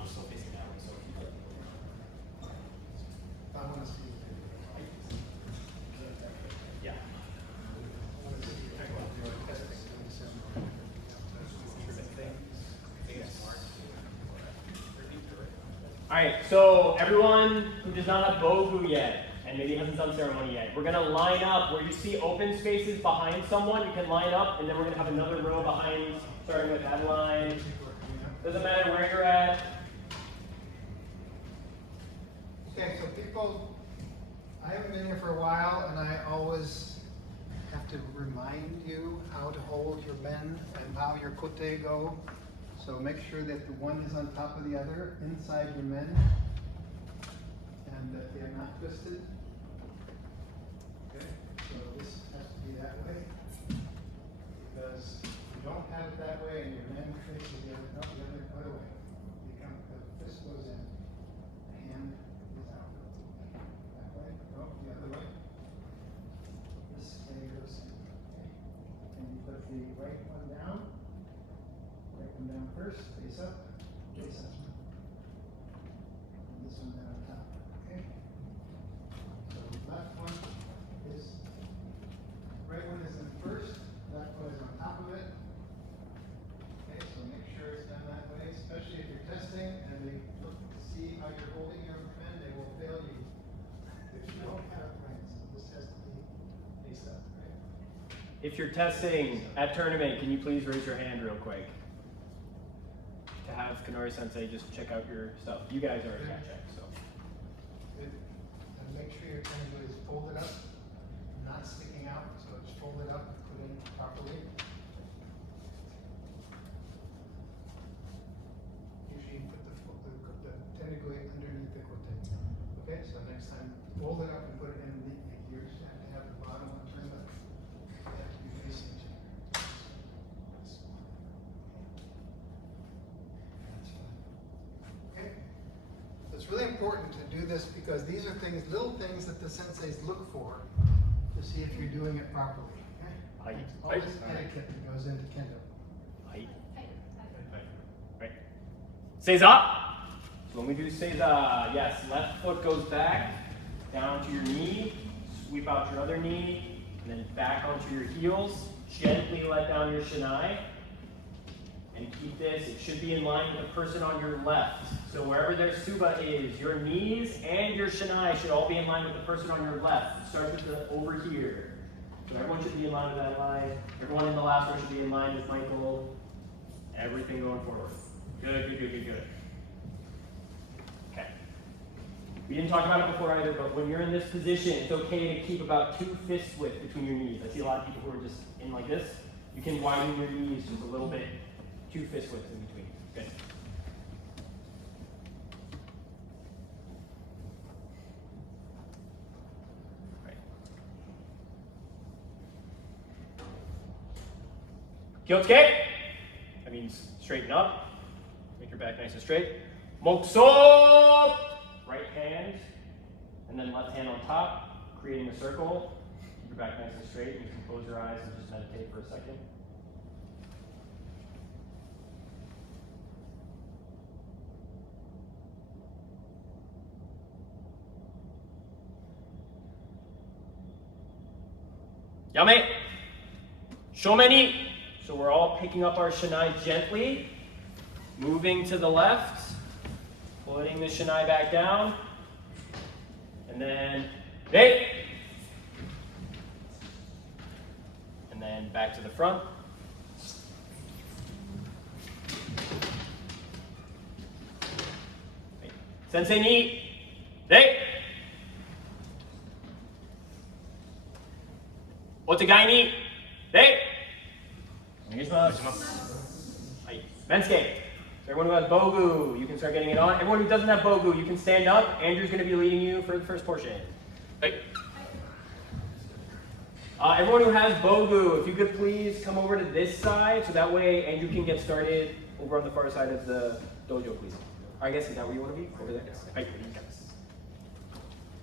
We're still facing that way, so I want to see. yeah. I want to see your testing in December. Alright, so everyone who does not have Bogu yet, and maybe hasn't done ceremony yet, we're going to line up where you see open spaces behind someone, you can line up, and then we're going to have another row behind, starting with Adeline. Doesn't matter where you're at, Okay, so people, I haven't been here for a while, and I always have to remind you how to hold your men and how your kote go. So make sure that the one is on top of the other inside your men, and that they're not twisted. Okay, so this has to be that way, because if you don't have it that way and your men faces the other way, the fist goes in, the hand is out. That way, no, the other way. This way goes in. Okay. And you put the right one down. Right one down first, face up, face up. And this one down on top. Okay. So left one is, right one is in first, left one is on top of it. Okay, so make sure it's done that way, especially if you're testing and they look to see how you're holding your men, they will fail you. If you don't have it right, so this has to be face up, right? If you're testing at tournament, can you please raise your hand real quick? To have Kanori Sensei just check out your stuff. You guys already got checked, so. Good. And make sure your kangu is folded up, not sticking out, so it's folded up, put in properly. Usually you put the tenugui underneath the kote. Okay, so next time, fold it up and put it in neatly. You just have to have the bottom one turned up. They have to be facing each other. That's fine. Okay? So it's really important to do this because these are things, little things that the senseis look for to see if you're doing it properly. Okay? All this etiquette that goes into kendo. Height. Right. Seiza. So when we do Seiza, yes, left foot goes back, down to your knee, sweep out your other knee, and then back onto your heels. Gently let down your shinai. And keep this, it should be in line with the person on your left. So wherever their suba is, your knees and your shinai should all be in line with the person on your left. Start with the over here. So everyone should be in line with that line. Everyone in the last row should be in line with Michael. Everything going forward. Good, good, good, good, good. Okay. We didn't talk about it before either, but when you're in this position, it's okay to keep about 2 fists width between your knees. I see a lot of people who are just in like this. You can widen your knees just a little bit. 2 fist widths in between. Good. Right. Kyotsuke. That means straighten up. Make your back nice and straight. Mokuso. Right hand. And then left hand on top, creating a circle. Keep your back nice and straight. You can close your eyes and just meditate for a second. Yame. Shomeni. So we're all picking up our shinai gently, moving to the left, putting the shinai back down, and then hey, and then back to the front. Sensei ni, hey. Otegai ni, hey. Mensuke. So everyone who has Bogu, you can start getting it on. Everyone who doesn't have Bogu, you can stand up. Andrew's going to be leading you for the first portion. Hey. Everyone who has Bogu, if you could please come over to this side, so that way Andrew can get started over on the far side of the dojo, please. I guess, is that where you want to be? Over there? Right.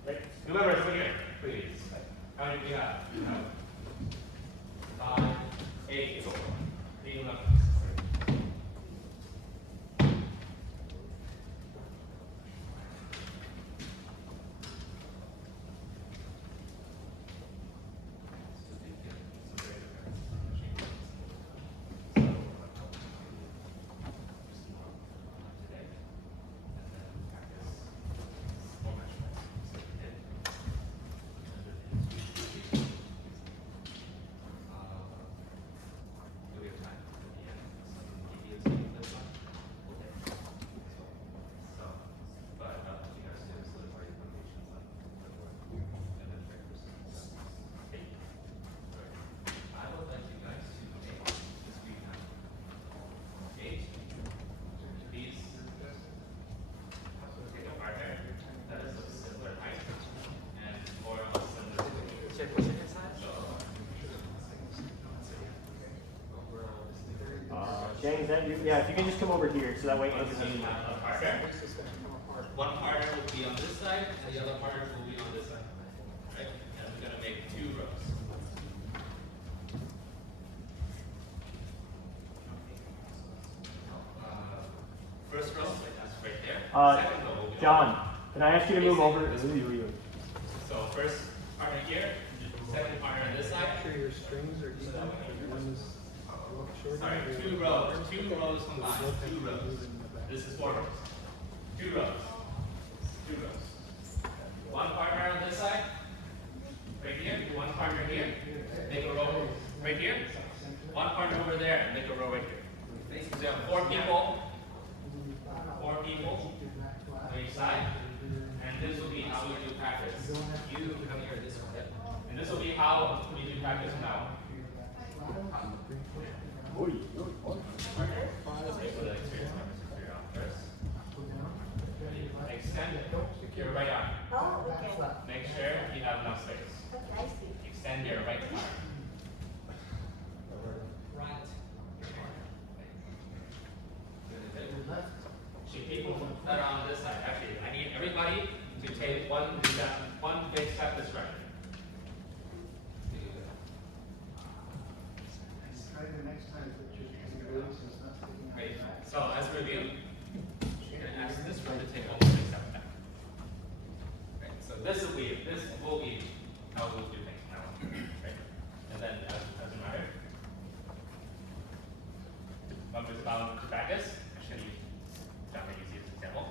Right. Remember, it's here, please. How many do you have? You have 5, 8, 3, 11. James, that you, yeah, if you can just come over here so that way Andrew So you doesn't. have a partner. One partner will be on this side, and the other partner will be on this side. Right? And we're gonna make 2 rows. First row, that's right there. Second row will be John, can I ask you to move over? So first partner here, second partner on this side. Sure your strings are even, one is shorter. Sorry, 2 rows combined, 2 rows. This is 4 rows. 2 rows. 2 rows. One partner on this side, right here. One partner here, make a row right here. One partner over there, make a row right here. So you have 4 people. 4 people on each side, and this will be how we do practice. You come here this way, and this will be how we do practice now. Extend your right arm. Oh, okay. Make sure you have enough space. Okay, I see. Extend your right arm. See people that are on this side. Actually, I need everybody to take one big step this direction. Try the next time that you're doing so it's not sticking out Great. the back. So as a review, you're gonna ask this one to take one big step back. Right. So this will be how we'll do things now. Right. And then as a matter, numbers bound to practice. Actually, I'm gonna use this example.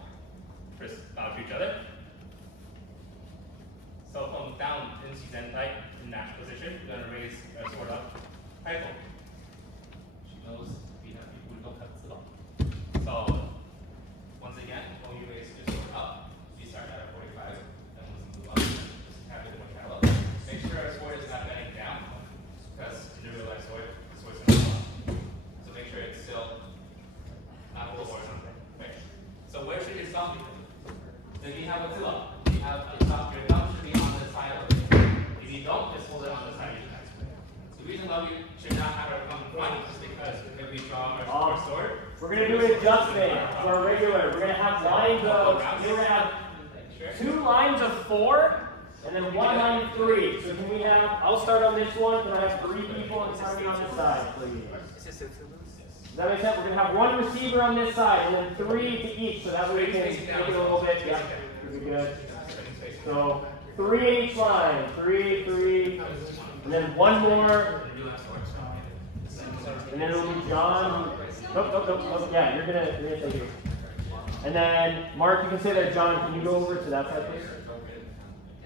First, bow to each other. So from down in Zentai in that position, we're gonna raise our sword up. Title. She knows we have people who don't have the sword. So once again, when you raise your sword up, you start at a 45, and we'll move up. Just have it more shallow. Make sure our sword is not bending down, because in the real life sword, the sword's gonna fall. So make sure it's still not over or something. Right. So where should your thumb be? Then you have a tila. You have a thumb. Your thumb should be on the side of it. If you don't, just hold it on the side of your chest. The reason why we should not have our thumb in front is because if we draw our sword, We're gonna do an adjustment for our regular. We're gonna have lines of. We're gonna have 2 lines of 4, and then 1 line of 3. So can we have? I'll start on this one. Can I have 3 people and somebody on this side, please? Does that make sense? We're gonna have 1 receiver on this side, and then 3 to each. So that way we can make it a little bit. Yeah, pretty good. So 3 in each line. 3, 3, and then 1 more. And then it'll be John. Nope. Yeah, you're gonna take it. And then Mark, you can say that. John, can you go over to that side, please?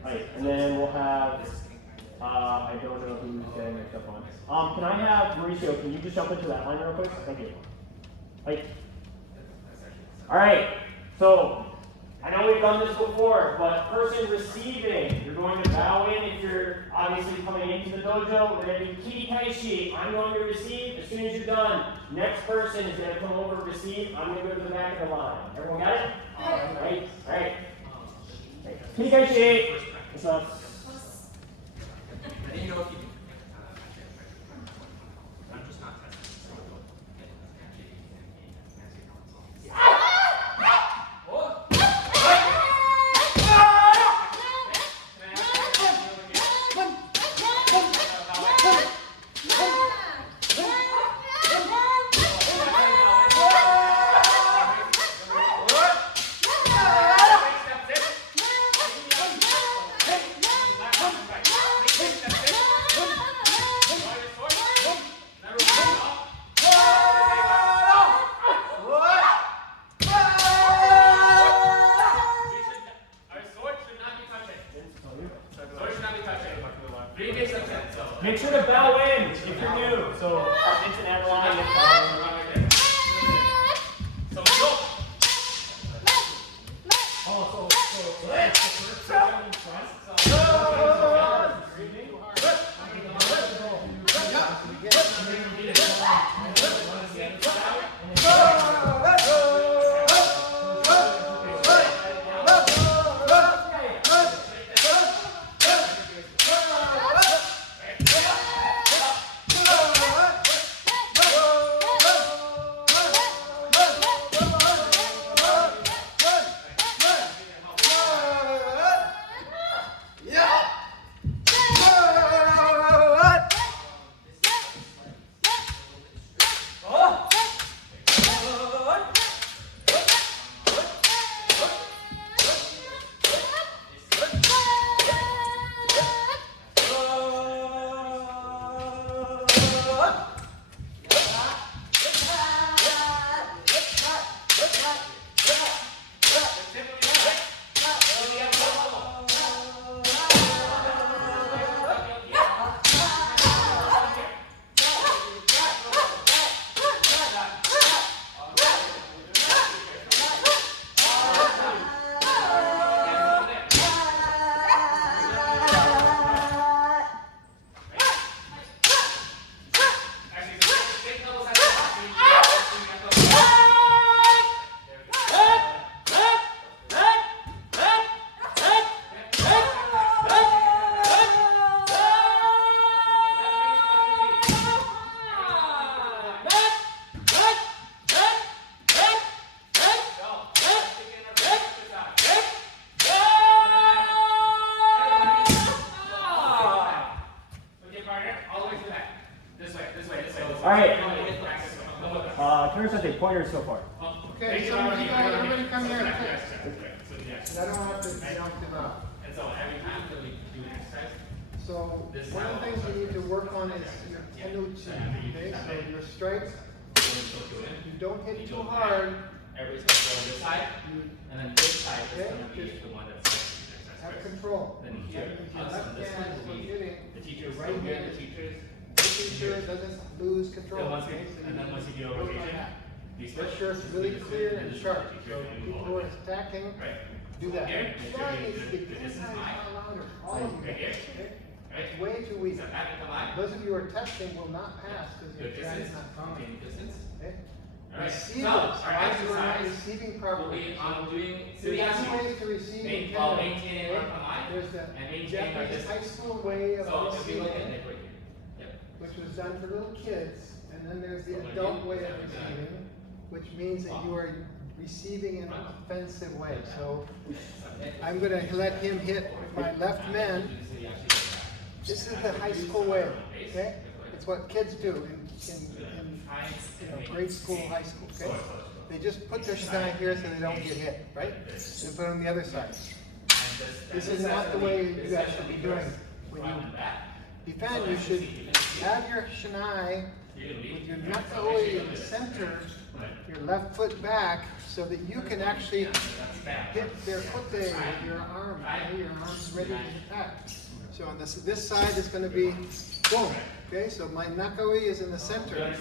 Right. And then we'll have. I don't know who's getting mixed up on. Can I have Mauricio? Can you just jump into that line real quick? Thank you. Right. All right. So I know we've done this before, but person receiving, you're going to bow in if you're obviously coming into the dojo. We're going to do kiri kaishi. I'm going to receive. As soon as you're done, next person is going to come over, receive. I'm going to go to the back of the line. Everyone got it? Right? All right. Kiri kaishi. What's up? I didn't know if you could. Make sure to bow in if you're new. So Vincent Adeline is bowing. So go. All right. Turn something pointers so far. Okay, so everybody come here. And I don't have to jump it up. And so every time that we do an exercise, So one of the things you need to work on is your tenuchi. Okay, so your strikes, you don't hit too hard. everybody's going to go on this side, You and then this side is Okay, going to be just the one that's exercise have first. control. Then That here, means your us left on this hand side is will from be hitting. the teacher's Your right right here, hand the teacher's. making sure it doesn't lose control. Then once Okay, you, so and then once you do a work on rotation, that. these Make switch, sure it's this really is clear the and teacher, sharp. teacher, So and people move who on. are attacking, Right. do that. Here, make sure That you needs do to be the 10 distance times high. louder. All of you. Right here. Okay? Right? It's way too weak. Step back and come high. Those of you who are testing will not pass because Good your chat is distance. not strong. Maintain distance. Okay? Alright. Receivers, So, why our you are not exercise receiving will properly. be on doing There's Suyatsu. two ways to receive in While Canada. maintaining okay? our command There's the and maintaining our Japanese distance. high school way of So if we look at receiving, it right here. Yep. which was done for little kids, and then there's the So when adult you- way of yeah. receiving, which means that you are receiving in an offensive way. So I'm going to let him hit my left man. This is the high school way, okay? It's what kids do in grade school, high school, okay? They just put their shinai here so they don't get hit, right? They put it on the other side. This is not the way you guys should be doing it. When you defend, you should have your shinai with your nakoi in the center, your left foot back, so that you can actually hit their foot there with your arm. Okay? Your arm's ready to attack. So on this side is going to be boom. Okay, so my nakoi is in the center.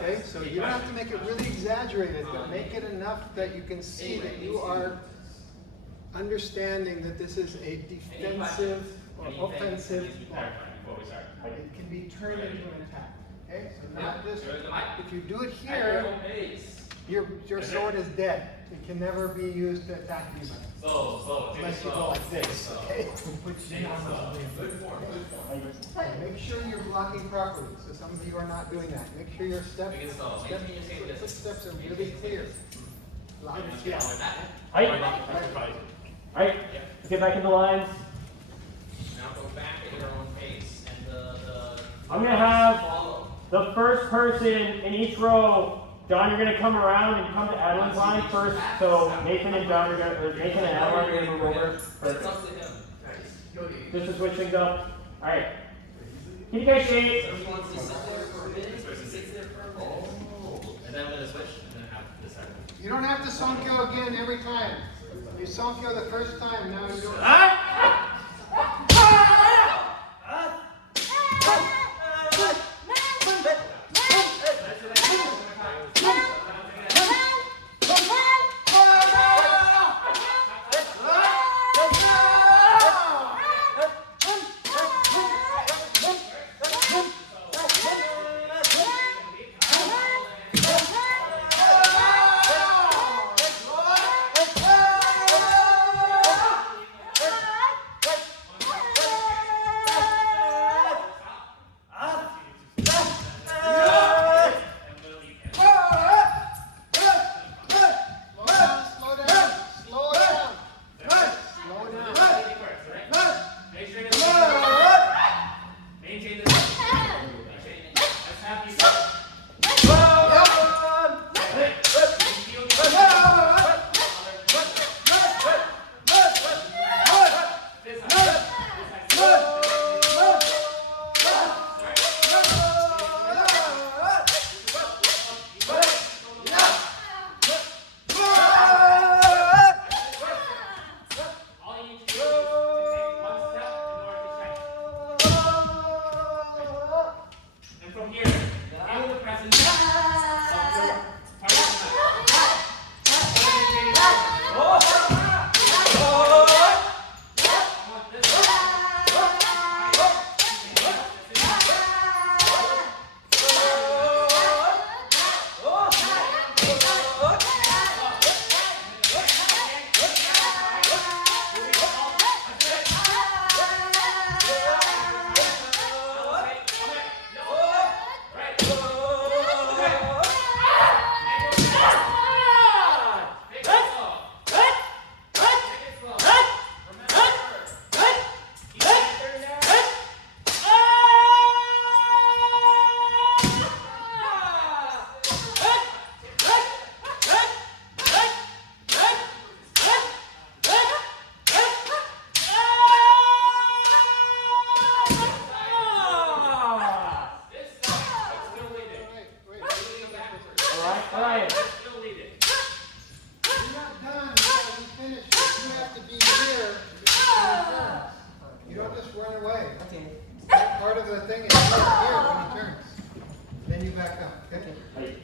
Okay, so you don't have to make it really exaggerated, but make it enough that you can see that you are understanding that this is a defensive or offensive block. It can be turned into an attack. Okay, so not just if you do it here, your sword is dead. It can never be used to attack anybody. Unless you go like this, okay? Which is not Make sure you're blocking properly. So some of you are not doing that. Make sure your footsteps are really clear. Loud and clear. Alright, get back in the lines. Now go back at your own pace, and the I'm gonna have follow. the first person in each row. John, you're gonna come around and come to Adeline's line first. So Nathan and John are gonna, or Nathan and Adeline are gonna move over. It's up to him. Just to switch things up. Alright. Can you guys shake? So he wants to sit there for a minute, he sits there for a minute. And then I'm going to switch, and then have this side. You don't have to sonkyo again every time. You sonkyo the first time, now you don't. thinking.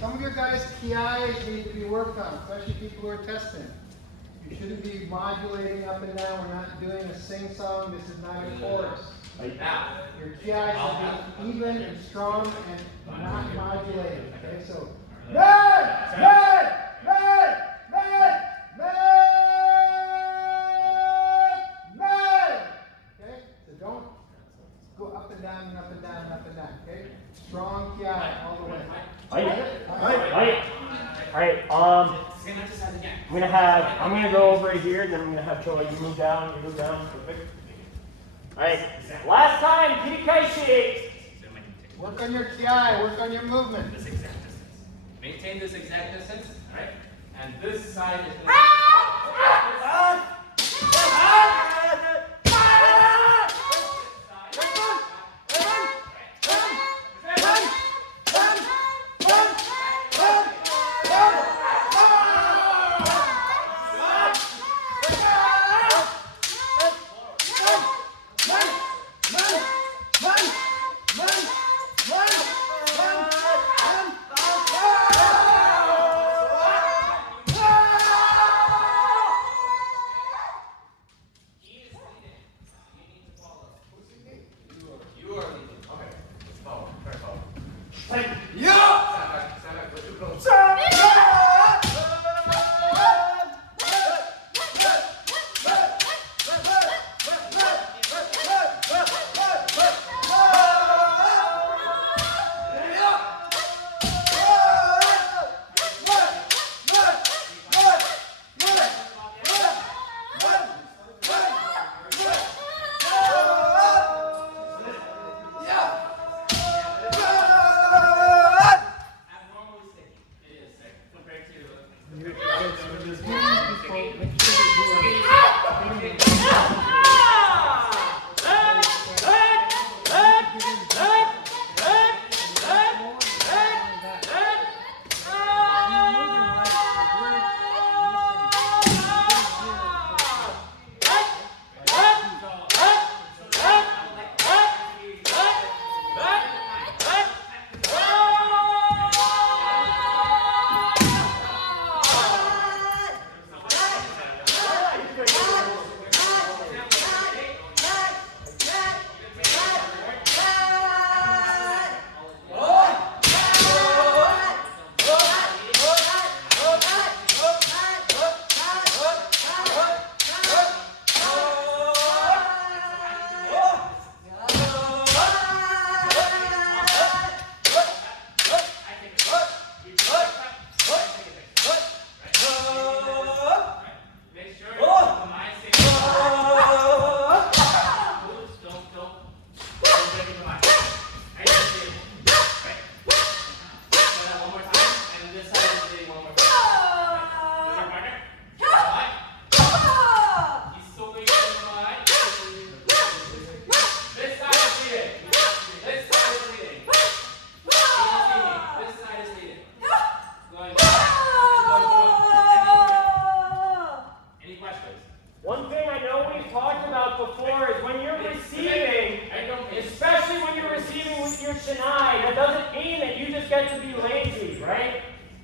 Some of your guys' TIs need to be worked on, especially people who are testing. You shouldn't be modulating up and down. We're not doing a sing-song. This is not a chorus. Now, Your TIs should be even and strong and not modulated. Okay, so men, men, men, men, men, men. Okay, so don't go up and down and up and down and up and down. Okay, strong TI all the way. Alright, I'm gonna go over here, and then I'm gonna have Choa, you move down, perfect. Alright, last time, Kirikaishi. Work on your TI, work on your movement. This exact distance. Maintain this exact distance, right? And this side is going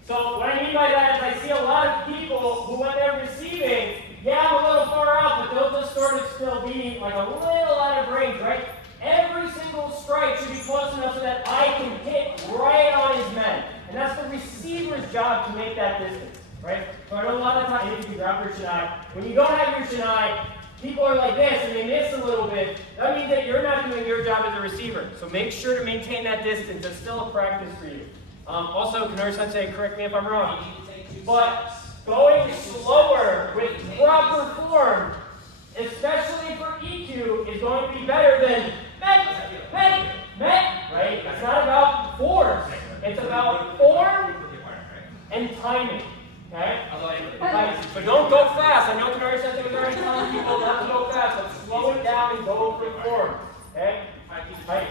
So what I mean by that is I see a lot of people who, when they're receiving, I'm a little far out, but they'll just sort of still be like a little out of range, right? Every single strike should be close enough so that I can hit right on his men. And that's the receiver's job to make that distance, right? So I know a lot of times, if you drop your shinai, when you don't have your shinai, people are like this and they miss a little bit. That means that you're not doing your job as a receiver. So make sure to maintain that distance. It's still a practice for you. Also, Kanori-sensei, correct me if I'm wrong, but going slower with proper form, especially for EQ, is going to be better than met, right? It's not about force. It's about form and timing, okay? But don't go fast. I know Kanori-sensei was already telling people not to go fast, but slow it down and go for form, okay? Right.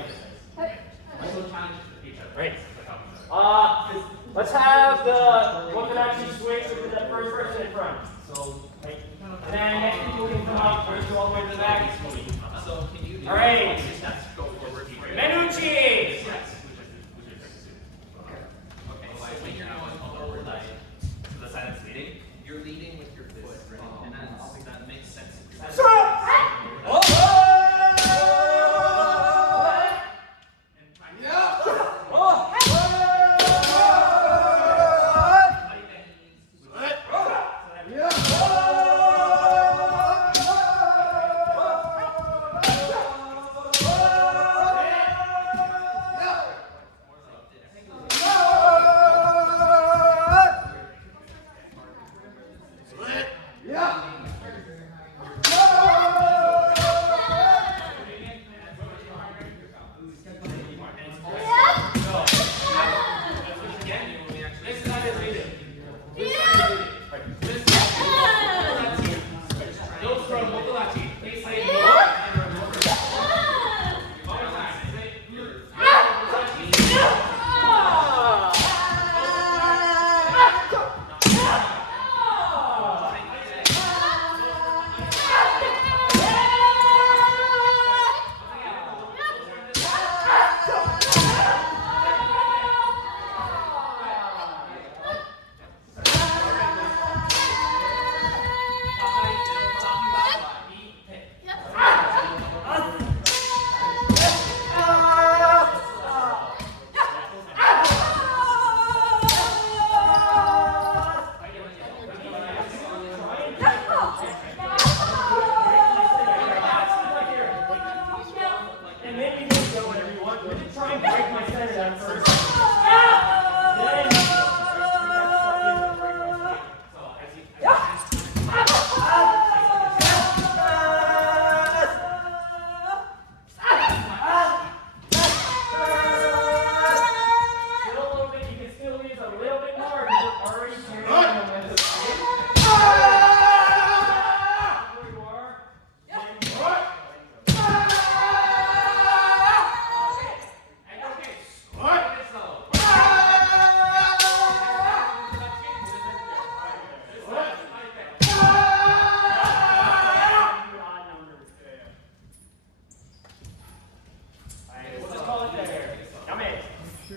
Let's have the one that actually switch to that first person in front. And then next people can come up, first all the way to the back. So can you do All right. go forward? Menucci!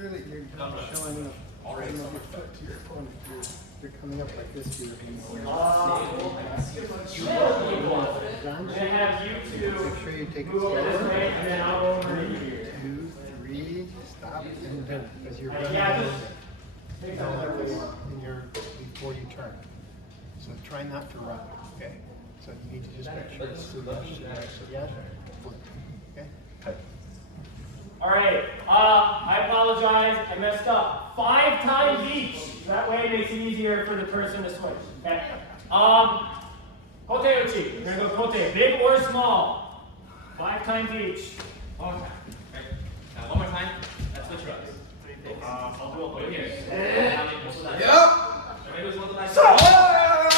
sure that you're not showing the bottom of your foot to your phone. If you're coming up like this, you're We're gonna have you two make sure you take it move over this slower. way, and then I'll go over here. 2, 3, stop, and then, because you're And running yeah, a little just bit. take Go that like over this there. in your, before you turn. So try not to run, okay? So you need to just make sure it's too much. Yeah, flip, okay? All right. I apologize. I messed up. 5 times each. That way it makes it easier for the person to switch. Okay. Kote uchi. We're gonna go kote, big or small. 5 times each. One more time. Okay. Now one more time. Let's switch reps. I'll do it over here. Yeah. Maybe it's one of the last.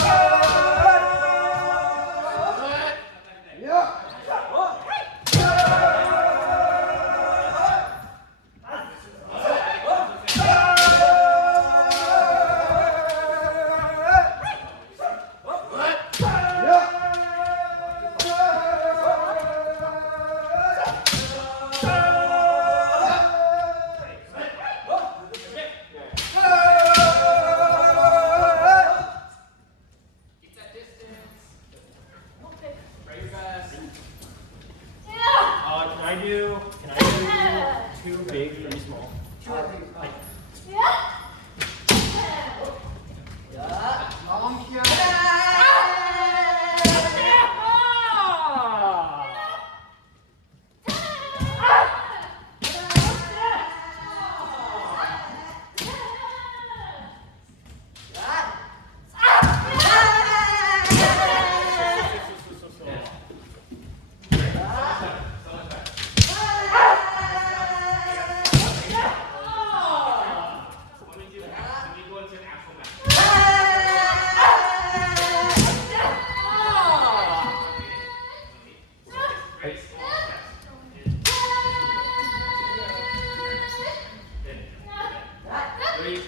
Keep that distance. Very fast. Can I do 2 big, 3 small? Long here. When we go into an actual match. Very small steps. 3.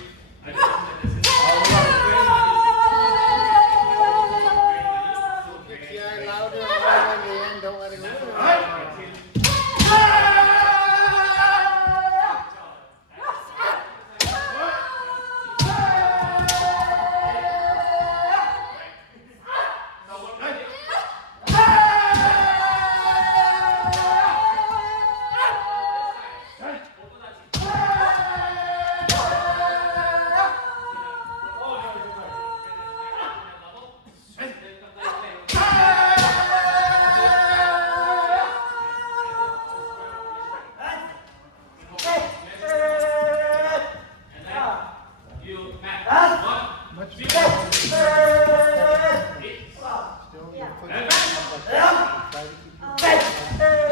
I just want this is Yeah, louder in the end, don't let it go. Much better. Still, your foot is up. Try to keep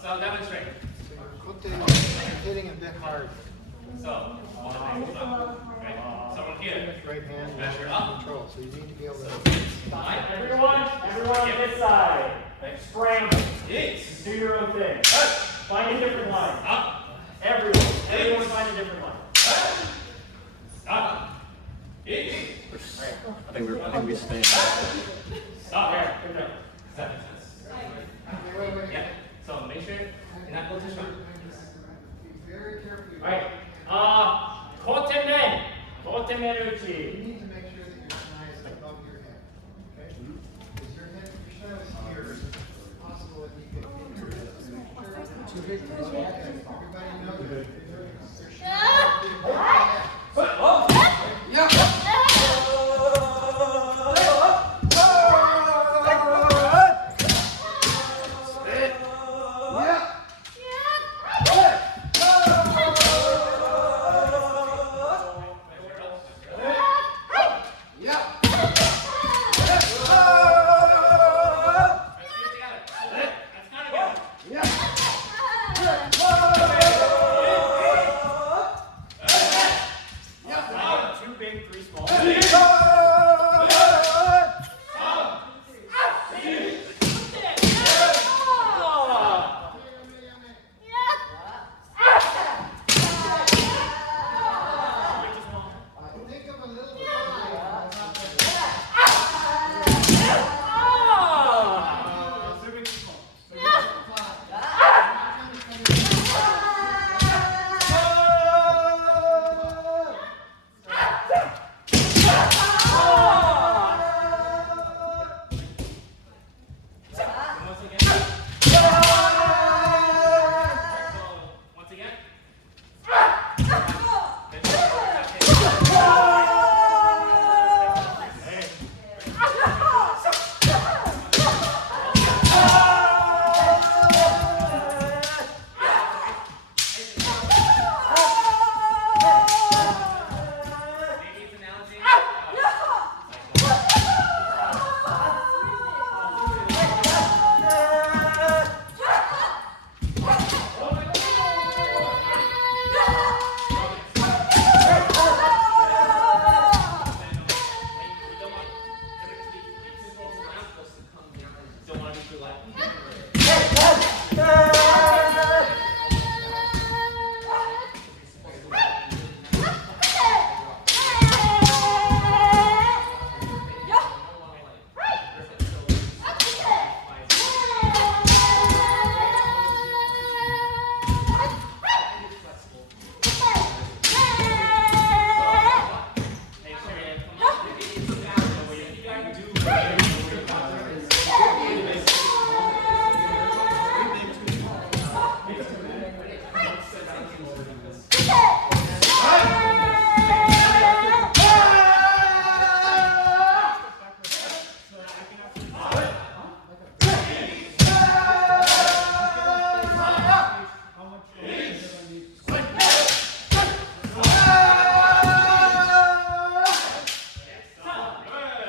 So I'll demonstrate. Kote is hitting a bit hard. So, all the things up. Okay. So from here, Right hand measure is up. control, so you need to be able to stop. Everyone on this side. Scramble. Do your own thing. Find a different line. Up. Everyone find a different line. Stop. I think we stand. Stop. There, good job. 7. Wait. Yeah. So make sure you're not going too strong. Be very careful. Alright. Kote men You uchi. need to make sure that your shnai is above your head, okay? Because your shnai is here, it's possible that you could hit your head. Too big for you. Everybody knows that your shnai is above your head.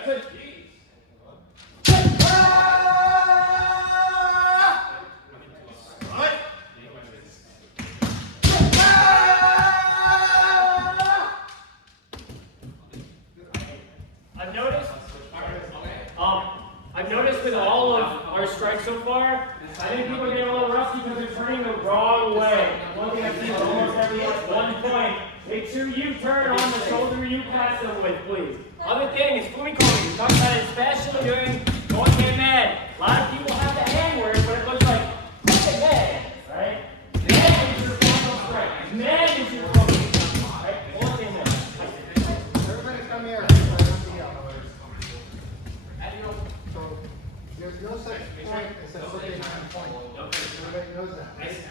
good. I've noticed with all of our strikes so far, I think people are getting a little rusty because they're turning the wrong way. One thing I see almost every 1 point. Make sure you turn on the shoulder you pass them with, please. Other thing is fumikomi. We talked about it especially during going hand man. A lot of people have the hand word, but it looks like man, right? Man is your final strike. Man is your focus. Right? Hold it in there. Everybody come here. So there's no such point as a kote man point. Everybody knows that.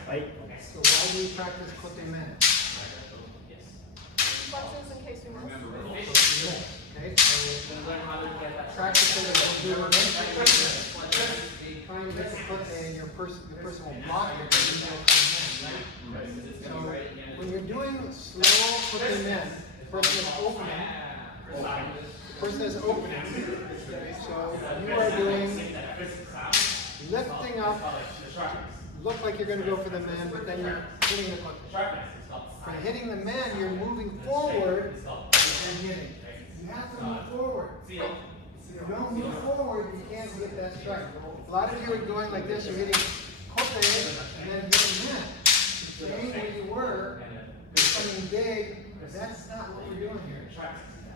Right? So why do we practice kote men? Buttons in case we miss. Okay, so practice it and do it. Try and get the kote and your person will block it. So when you're doing slow kote men, the person is opening. The person is opening. So you are doing lifting up. Look like you're going to go for the man, but then you're hitting the kote. By hitting the man, you're moving forward and hitting. You have to move forward. If you don't move forward, you can't get that strike. A lot of you are going like this, you're hitting kote and then hitting man. Staying where you were, becoming big, that's not what we're doing here.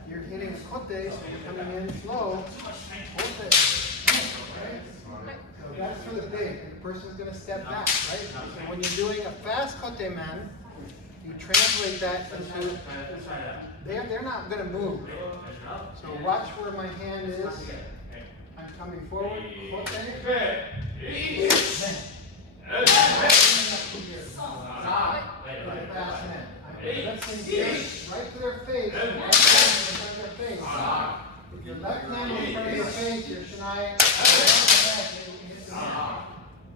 You're hitting kote, so you're coming in slow, kote. Okay? So that's for the big, and the person's going to step back, right? So when you're doing a fast kote man, you translate that into, they're not going to move. So watch where my hand is. I'm coming forward. Kote. Fast man. Let's engage right to their face. Left hand in front of their face. With your left hand in front of your face, your shinai.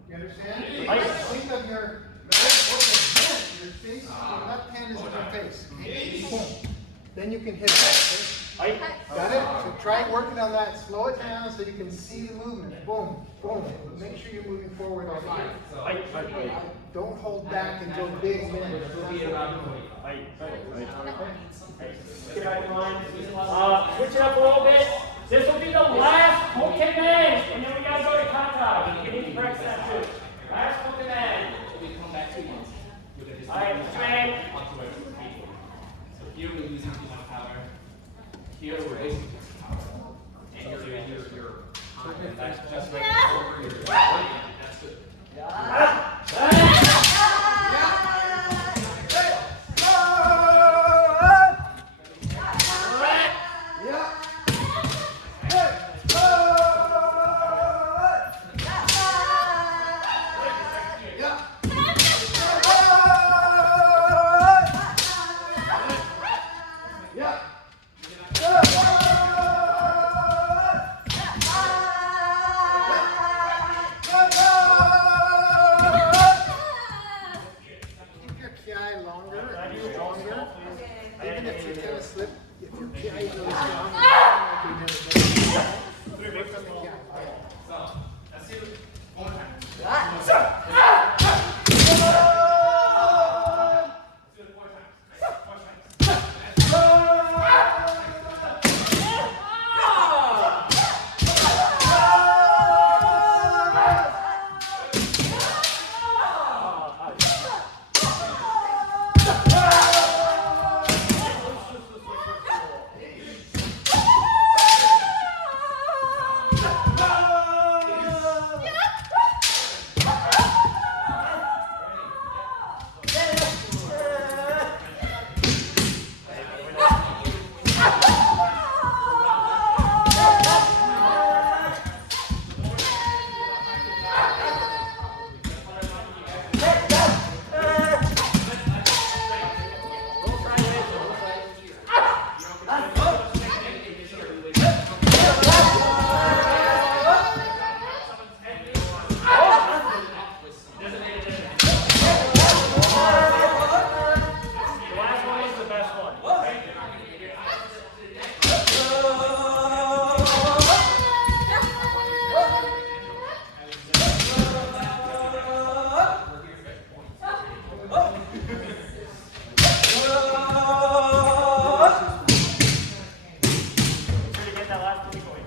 You understand? Think of your face, your left hand is in your face. Boom. Then you can hit it. Okay? Got it? So try working on that. Slow it down so you can see the movement. Boom, boom. Make sure you're moving forward all the time. Don't hold back until big minute. Get out of line. Switch it up a little bit. This will be the last kote man, and then we gotta go to kata. You can practice that too. Last kote man. Alright, train. So here we're using too much power. Here we're wasting too much power. And you're and that's just right over your that's good. Yeah. last two points.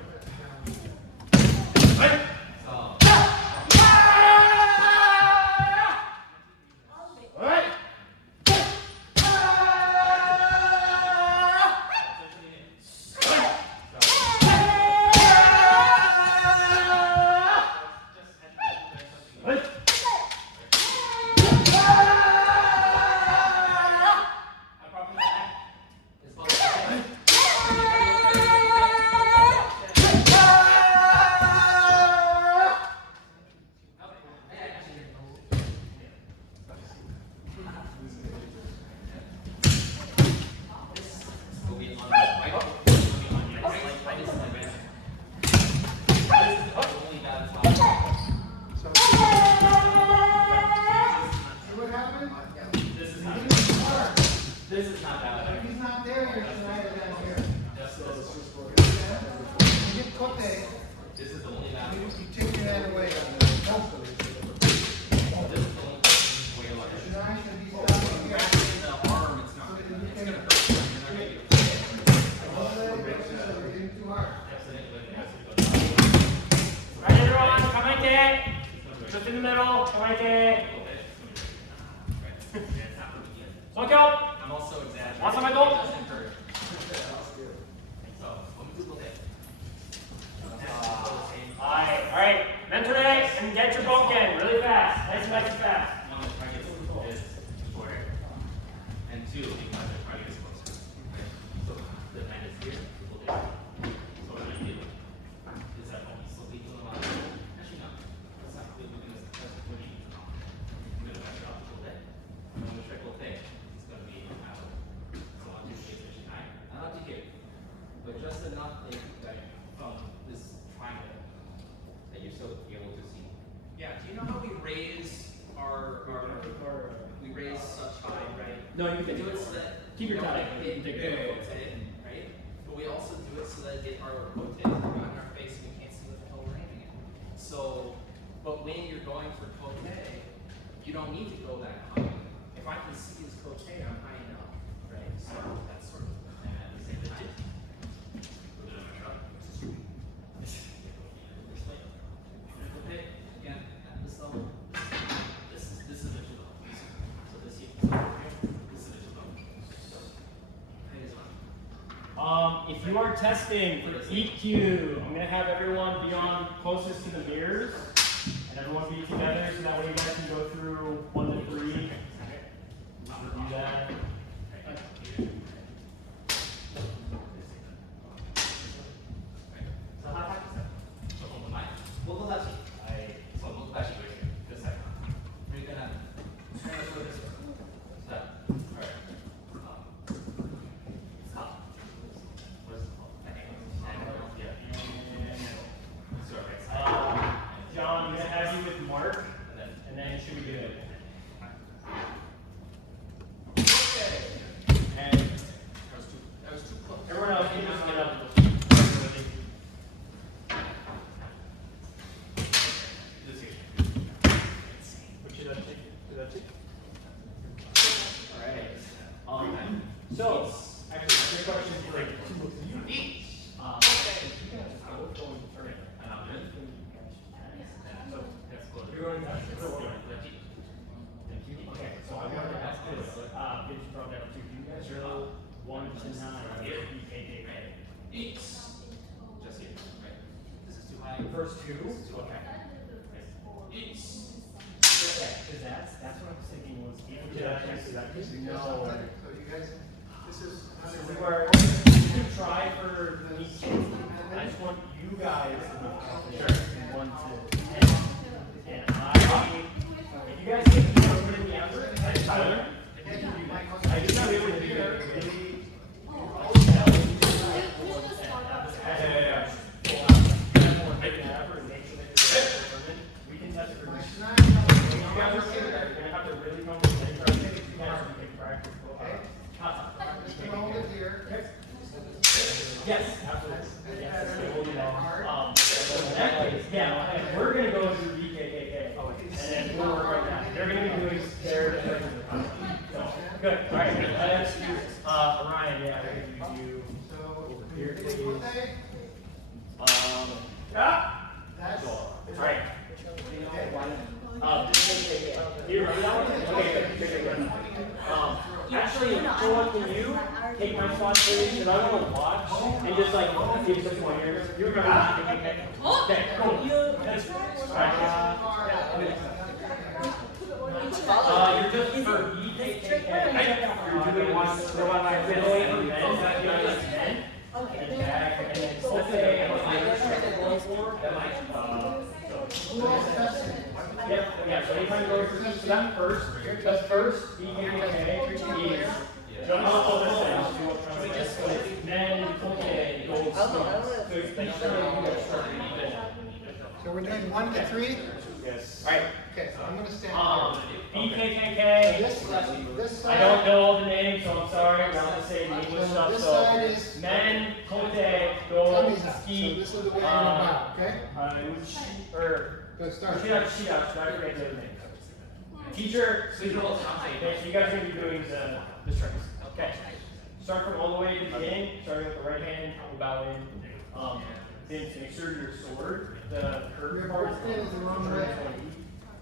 What happened? This is not valid. If he's not there, you're Schneider down here. Just this. You get Cote, This is the only valid. you take your hand away. This is the only way to learn. Schneider should be Well, stopping when you here. grab it in the arm, it's not gonna, it's gonna hurt. You're not gonna get it. You're getting too hard. Right, everyone, come right there. Just in the middle, come right there. Look out. I'm also exaggerating. Awesome, Michael. It doesn't hurt. So, let me Google it. Alright, mentor day and get your bulk in really fast. Nice and fast. One, the target is shorter, and two, because the target is closer. Right? So the hand is here, Google there. So what I'm gonna do is that I'll slowly pull them out. Actually, no, that's not good because that's what you need to know. I'm gonna back it up a little bit. And when we try Cote, it's gonna be out. So I'll do position nine. Not up to here, but just enough that from this triangle that you're still able to see. Yeah, do you know how we raise our we raise such high, right? No, you can do it so that keep your we don't time. get You can take hit it. with it, right? But we also do it so that our rotates on our face and we can't see what the hell we're aiming at. So, but when you're going for Cote, you don't need to go that high. If I can see his Cote, I'm high enough, right? So that's sort of at the same time. Okay, again, at this level, this is the visual level. So this here, so this is the visual level. That is one. If you are testing for EQ, I'm gonna have everyone be on closest to the mirrors, and everyone be together so that way you guys can go through 1 to 3. Review that. John, I'm gonna have you with Mark, and then it should be good. And That was too close. everyone else can just get up. Alright. So, actually, three questions for two of you. You're going to okay, so I wanted to ask this. Gives you from that to you guys are 1 to 9. BKK. Just here, right? This is too high. First two. Okay. Eats. Okay, because that's what I was thinking was no. So you guys, this is. This is where you can try for each. I just want you guys to be confident from 1 to 10. And if you guys think you want to put in the effort, that's Tyler. I just want to be able to hear. We can test for you guys are here. You're gonna have to really come with it. You guys can practice. Just hold it here. Yes, absolutely. Yes, so hold it down. So in that case, yeah, and we're gonna go through BKKK, and then we'll work on that. They're gonna be doing their So, good. All right. Let's use Ryan. Yeah, we're gonna use you. So, over here, you get please. Cote, take my spot please, and I want to watch and just like give you some pointers. You remember that? Okay, cool. That's you're just for BKKK. You're doing one like this, and then Okay. and back, and then okay, and yep, yeah, so anytime you go for so that first, BKKK is jump up on the stage, then okay, go slow. So it's like So we're doing 1 to 3? yes. Alright. Okay, so I'm gonna stand BKKK. here. This I don't know all the names, so I'm sorry. We're not saying English stuff. This So side is men, kote, go, Tummy's up. So ski, this is the way you're about, okay? or Good start. Shida, I forget the other name. Teacher, So you roll something. okay, so you guys are gonna be doing the strings. Okay. Start from all the way to the beginning, starting with the right hand, bow in. Then make sure your sword, the curve Your part book is the wrong way.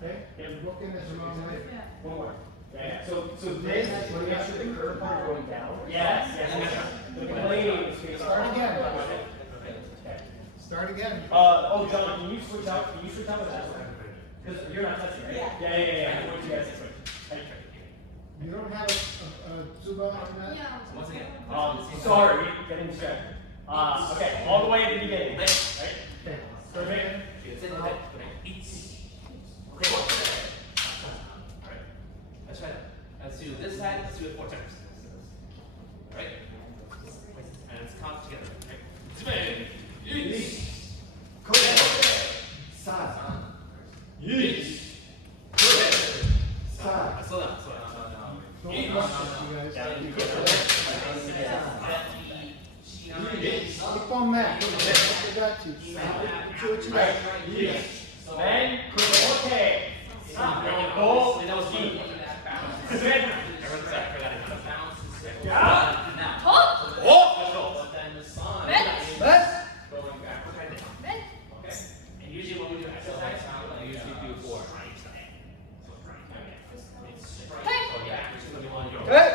Okay? Your book is the wrong way. One more. Okay. So this, you want to make sure the curve part is going down. Yes, yes. The blade is facing Start again. Okay. Start again. Oh, John, can you switch out? Can you switch out with that one? Because you're not touching, right? Yeah. I want you guys to switch. You don't have a Tsuba on that? Once again. Sorry, getting distracted. Okay, all the way at the beginning. Right? Okay. Perfect. Let's try that. Let's do this side, let's do it 4 times. Right? And let's count together. Right? Slow down, slow down. Don't rush it, you guys. Keep on that. I got you. Do what you got. Then, okay. Go, ski. Everyone's sorry, forgot it. Let's. And usually when we do exercise, we usually do 4. Good.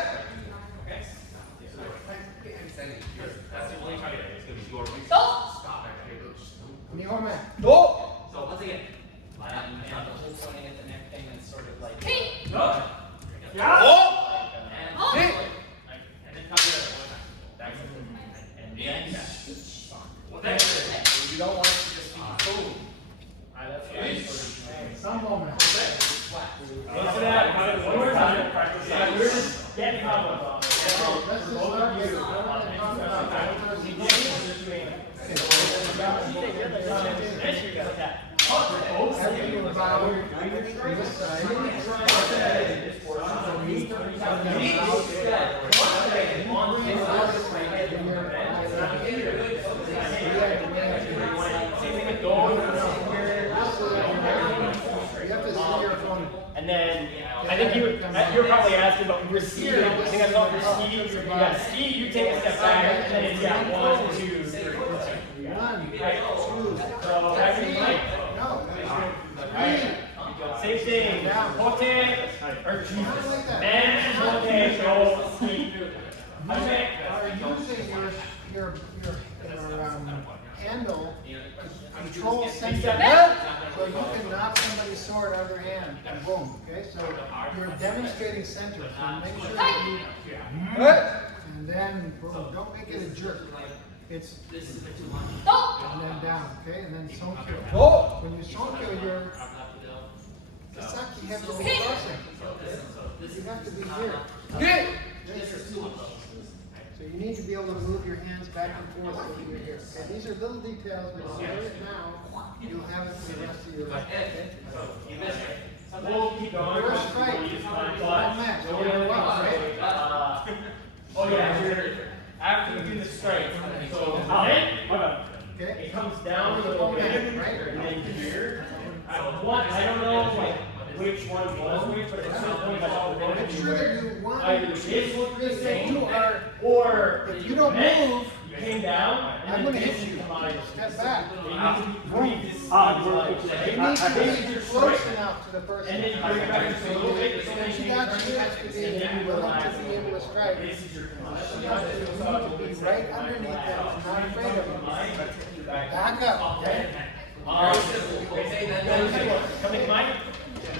That's the only target. It's going to be your Nihome. So once again, and the whole pointing at the neck thing is sort of like. And then come here one time. That's it. And then. You don't want it to just be boom. Some moment. After that, one more time. Yeah, we're just getting combos on. Let's just start with everything about this side. And then, I think you were probably asking about receive. I think that's all receive. You got ski, you take a step back, and then it's got 1, 2, 3. 1, 2, So that's it, Mike. no. Same thing. Pote, or Jesus. Then, pote, go, ski. Okay. Are using your handle to control center. So you can knock somebody's sword out of their hand and boom, okay? So you're demonstrating center, so make sure that you, and then boom, don't make it a jerk. It's, This is a bit too much. and then down, okay? And then sonkyo. When you sonkyo, you're, it's like you have to crossing. You have to be here. This is 2 of those. So you need to be able to move your hands back and forth so that you're here. Okay, these are little details, but if you learn it now, you'll have it for the rest of your life. Okay? You missed it. We'll keep going. First strike. One match. You're doing well, right? Oh yeah, after you do the strike, so Okay? it comes down a little bit, and then here. I don't know like which one was which, but at some point that's all the Make sure that you want either this looked the same, you are, or if you don't move, you came down, I'm gonna hit you. Step back. You need to be close enough to the person. And then you bring it back just a little bit. And she got you to be willing to be able to strike. She got you to be right underneath them, not afraid of them. Back up, okay? Come in, Mike.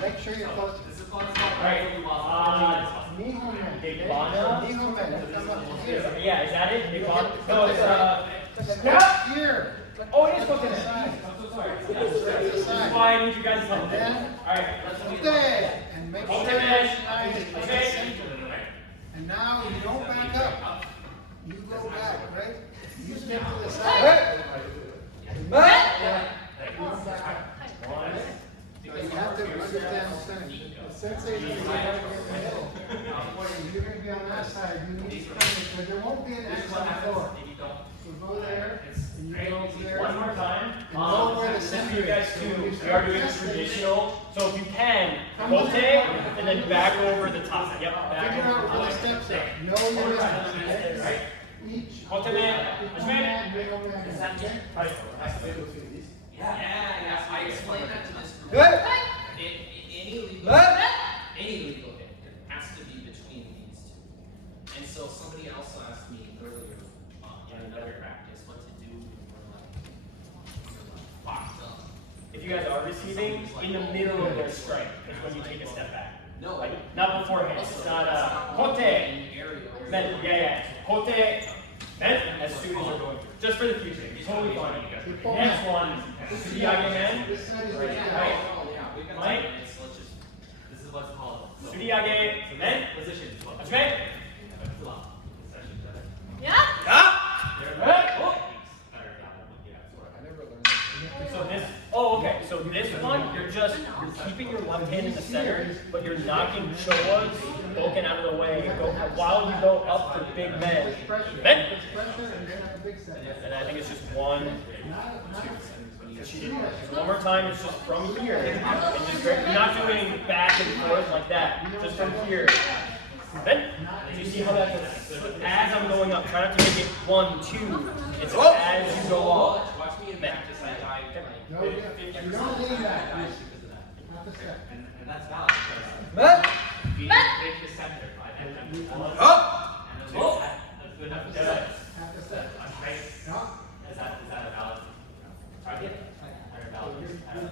Make sure you're close. Alright. Niho men. Nibbana. Niho men. You come up here. Yeah, is that it? Nibbana? No, it's Step here. oh, it is To cooking. the side. I'm so sorry. To the This is side. why I need you guys to help. And then, Alright, let's do this. okay, and make sure Okay, your man. slide is Okay. center. And now you don't back up. You go back, right? You step to the side. One. So you have to understand the center. The sensei is going to be in the middle. If you're going to be on that side, you need to come in, but there won't be an X on the floor. So go there, and you go over there. One more time. And know where the Just center for you guys is. too, So when you we are start doing testing, traditional. So if you can, rotate and then back over the top. Yep, back figure over out the where the top. steps are. Know your distance, okay? Right? Each. Kote man, Each man. man, bring over that, okay? Yeah, I explained that to this group. Good. Any legal hit has to be between these two. And so somebody else asked me earlier, in another practice, what to do when we're locked up. If you guys are receiving, in the middle of their strike is when you take a step back. No, Like, not beforehand. It's not kote. An area. Then, yeah. Kote. Then, as soon as you're going through. Just for the future. Totally fine. Next one, Sudiyage man. This side is Right. right Right. now. Oh, yeah, we've got Mike? 10 minutes, let's just, This is what's called. Sudiyage men. Position. Ajime. Yeah? So this, oh, okay, so this one, you're keeping your left hand in the center, but you're knocking Showas, Boken out of the way, while you go up for big men. Push pressure. Men. Push pressure and then a big step. And I think it's just one, Not she didn't, so one more time, it's just from here. And just, you're not doing back and forth like that, just from here. Men. Do you see how that goes? As I'm going up, try not to make it 1, 2. It's as you go up. watch me in practice, I dive like. No, you don't lean back. Not the step. And that's valid because if you break the center, and then that's good enough. Half the step. No. Is that a valid target? Or a valid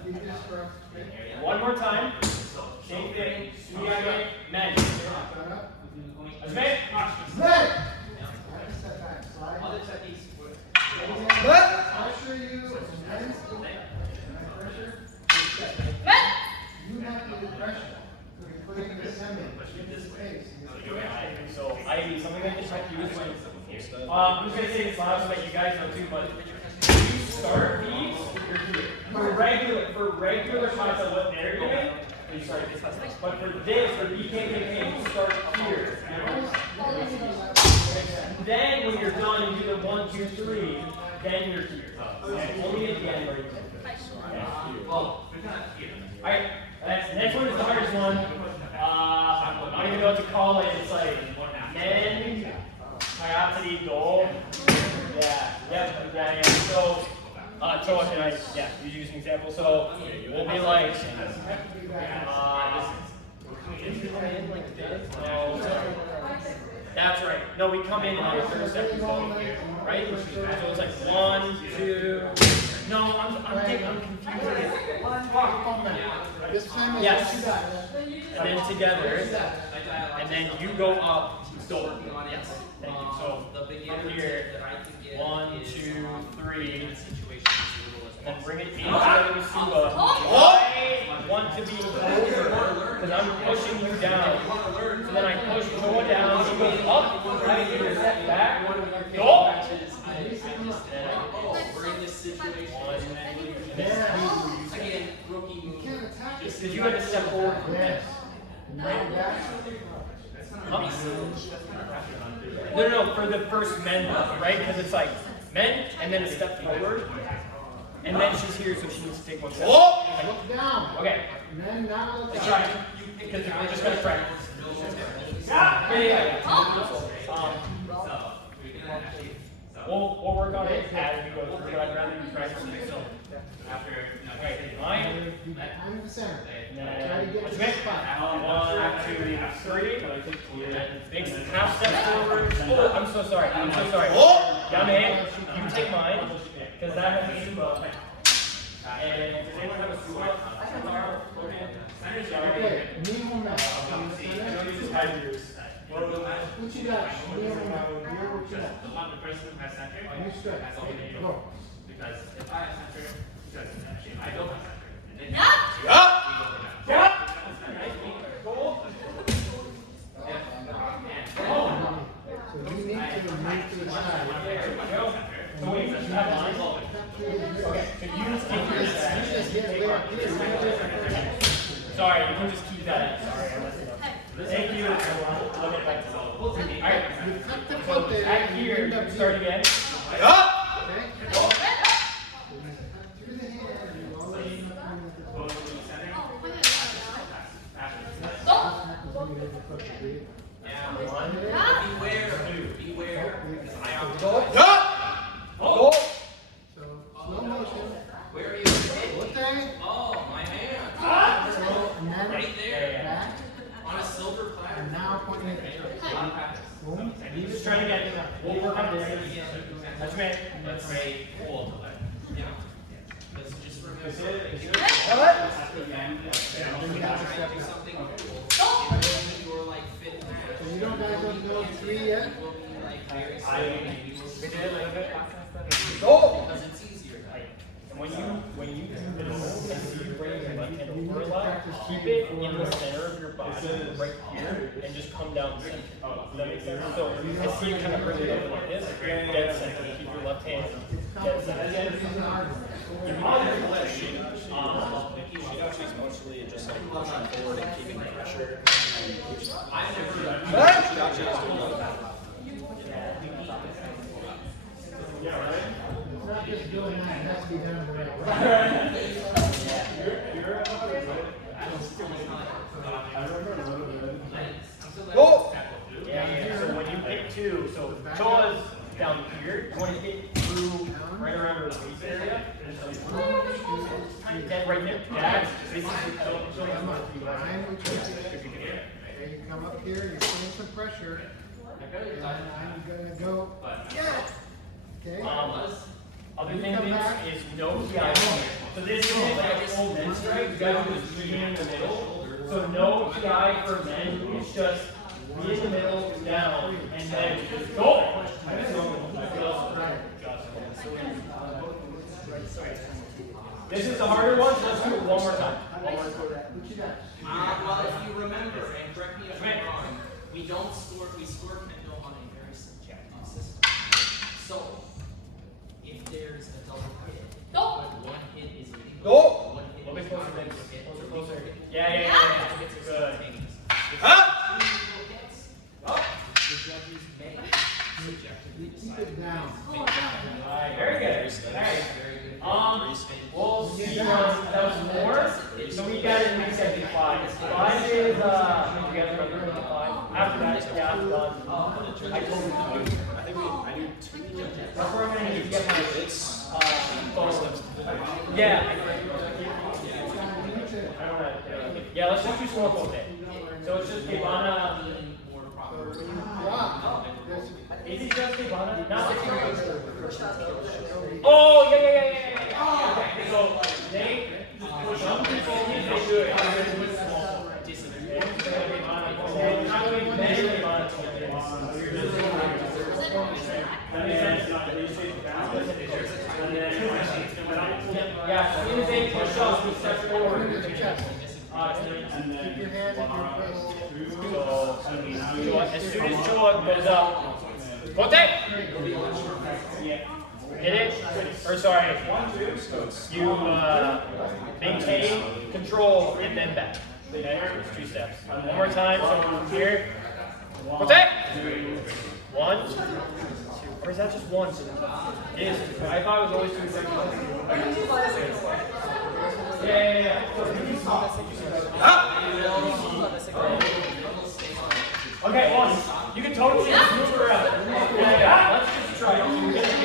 You just struck. area? One more time. Same thing. Sudiyage men. Shut up. Ajime. Leg. Half a step back. Slide. Other techniques. Pressure you. And then pressure. You have to do pressure. So you're putting the semi. Give this space. So something I can check you is when, I'm just gonna say this loud so that you guys know too, but when you start these, you're here. For regular shots of what they're doing, you start this. But for this, for BKKK, you start here. Then when you're done and you do the 1, 2, 3, then you're here. And only at the end are you Well, we're not here. Alright, next one is the hardest one. I don't even know what to call it. It's like men, Hayatari do. Yeah. So, Choa, can I, use an example? So, we'll be like, that's right. No, we come in on the first step, right? So it's like 1, 2. No, I'm confused. This time is Yes. what you got. And then together, and then you go up. So, yes. Thank you. So, The beginner up tip here, that I can get 1, is, 2, 3. in a situation as little as And then possible. bring it into the Suba. I want to be over, because I'm pushing you down. So then I push Joa down, she goes up, right here, step back, go. Oh, we're in this situation. Again, rookie You move. can't attack it. Because you had to step forward. Yes. Now back. No, for the first men, right? Because it's like men, and then a step forward. And then she's here, so she needs to take one step. Look down. Okay, And then now look let's up. try it. Because we're just going to practice. Yeah. So we're gonna actually. So We'll work on it as we go through. I'd rather you practice it. So After, okay, mine. I'm in the center. And Try to then get what's to the it? spot. 1, 2, 3. Big half step forward. Oh, I'm so sorry. I'm so sorry. Down the hand. You can take mine because that has a super up. And does anyone have a super up? Okay, knee moment. I know you just had yours. What you got? Knee moment. Here, what you got? The person who has center New stretch. has all the Go. because if I have center, because actually if I don't have center, and then Yeah. we go for that. Yeah. So you need to move to the side. So wait, you have mine? Okay, so you just keep You yours. just get way up here. Sorry, you can just keep that. Sorry, I messed it up. Thank you. I'll get back to that. Alright, You cut the so foot there. back and you here, end up start here. again. Okay? Through the hand, you always end up coming at the Go to the center, after the center. Beware. I So, Oh! slow motion. Where are you? What there? Oh, my hand. So, and then Right there. back, On a silver platter. and now pointing at the A lot of practice. boom. Just trying to get, we'll work on this. That's right. Let's say pull to leg. Yeah. Let's just remember. If you're What? trying to do something cool, if you're like fit match, So you don't guys don't know 3 yet? you will be like very slow and you will Oh! because it's easier. And when you do this, and see you bring your left hand over a lot, keep it in the center of your body, right here, and just come down the center. Does that make sense? So I see you kind of bring it over like this, dead center. Keep your left hand dead center. She actually is mostly just like pushing forward and keeping pressure. I've never She actually is doing that. It's not just doing that, it has to be done the right way. Oh! Yeah, so when you pick 2, so Chola's down here, you want to hit through right around her waist area. That right there. That's, this is the Come up, behind what you see. Okay, you come up here, you're putting some pressure, and I'm gonna go, okay? Other thing is no PI. So this isn't like a full men strike, you guys are just being in the middle. So no PI for men, it's just be in the middle, down, and then just go. This is the harder one, so let's do it one more time. What you got? well, if you remember, and correct me if I'm wrong, we score Kendo on a very subjective system. So, if there's a double hit, one hit is illegal. Go. One hit A little bit is closer, not then. illegal. Closer. Yeah. It's Good. instantaneous. Huh? If it's 2 illegal hits, the judges may subjectively Keep decide. it down. Alright, very good. Alright. Very good. We'll see that was 4. So we got it in 75. 5 is you guys remember 5. After that, yeah, I'm done. I told you. I think I do 2. That's where I'm gonna need to get my photos. Yeah. I don't know. Yeah, let's just do small photo day. So it's just Ivana. More proper. Wow. Is it just Ivana? Not the Oh, yeah. Okay, so they push up and they do it. Yeah, as soon as they push up, we step forward. Keep your hand in your face. So, as soon as Chua goes up, Pote! Hit it, or sorry, you maintain control and then back. Okay, it's 2 steps. One more time, so from here. Pote! 1, 2, or is that just 1? It is 2. I thought it was always 2 seconds. Yeah. Okay, 1. You can totally just move around. Yeah, let's just try it.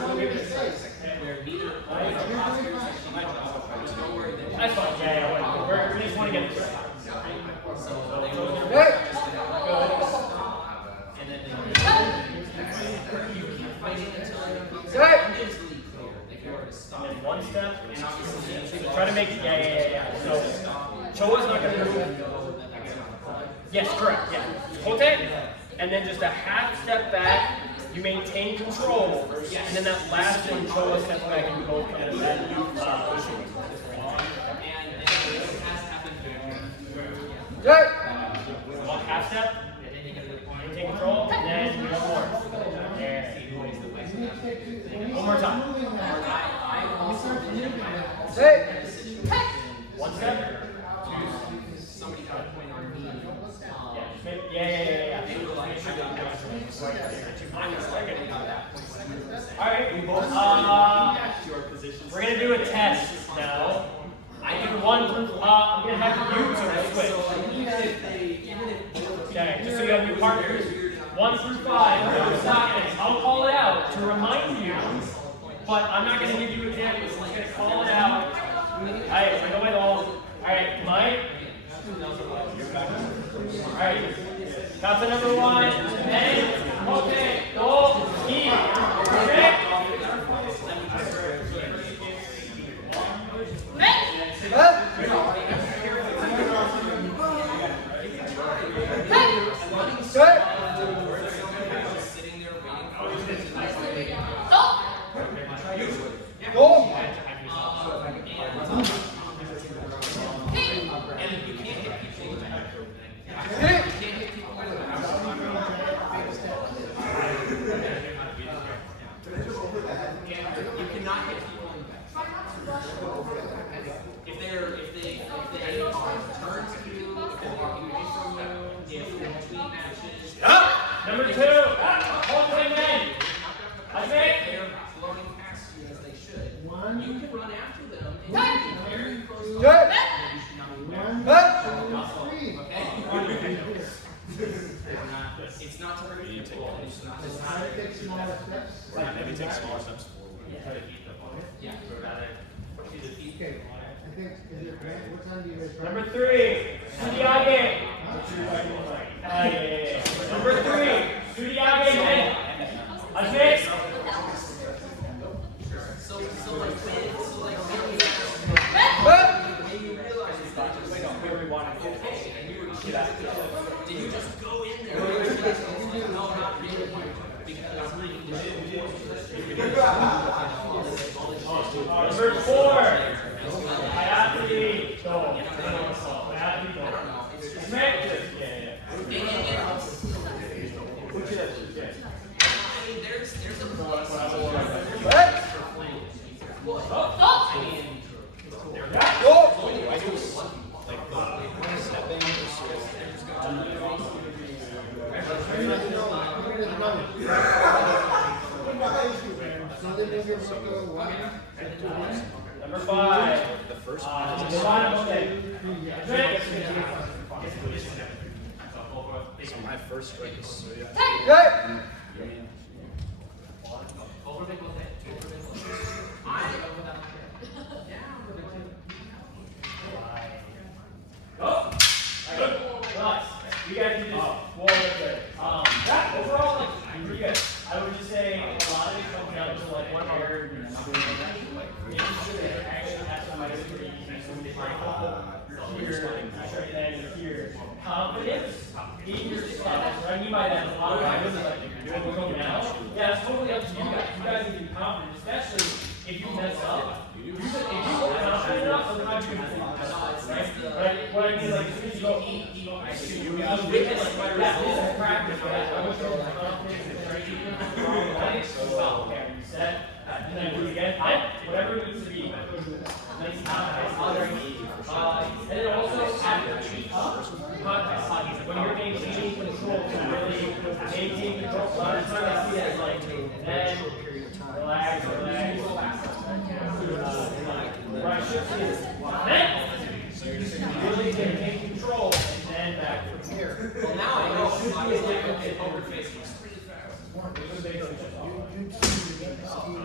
where neither postures that she draws, don't worry, they That's fine. Yeah. We just want to get this. so they go there, and then they you keep fighting until it becomes mentally clear that you're to stop. And then one step. And obviously, So try to make. Yeah. So Choa's not going to move. Yes, correct. Yeah. Hold it, and then just a half step back. You maintain control, and then that last one, Choa steps back, and you both come into that position. and this has happened One half step, maintain control, and then you go more. There. One more time. I also One step. somebody got a point on me. Yeah. Alright, we're gonna do a test now. I do one through, I'm gonna have you two switch. Okay, just so you have new partners. 1 through 5, no stopping. I'll call it out to remind you, but I'm not gonna give you examples, I'm just gonna call it out. Alright, so go with all. Alright, Mike. Alright, count to number 1, and, okay, go, keep, okay? You cannot hit people in the back. If they turn to you, if they're walking away from you, if they're between matches, Number 2, hold them in. I think. they're floating past you as they should. You can run after them and you can be very close to them. You should not be It's not to hurt people. It's not to Take smaller steps. Maybe take smaller steps forward. Yeah. Okay, I think, is it, what time do you guys? Number 3, Sudiage. Number 3, Sudiage in. I think. So when you realize it's not just Where we want to okay, and you were did you just go in there? No, not really. Because I'm reading the Number 4, I have to be. Go. I have to be. Go. I mean, there's a plus. Number 5. The first so my first strike is Suya. Go. Good. Nice. You guys can just wall right there. That overall, like, pretty good. I would just say a lot of it comes down to like one hair. Making sure that it actually has somebody pretty easy. So we here, and here. Confidence in yourself. What I mean by that is a lot of times, like, if you're doing it now, yeah, it's totally up to you guys. You guys need to be confident, especially if you mess up. If you go confident enough, sometimes you can mess up, right? But what I mean, like, as soon as you go, this is practice, right? I was showing confidence and training the wrong way, so okay, reset, and then do it again, whatever it needs to be. Nice confidence. And then also, after when you're maintaining control, to really maintain control, a lot of times I see that like, then relax. What I should see is, then, really maintain control, and then back from here. Well, now I know. I was like, okay, poker face was really fast.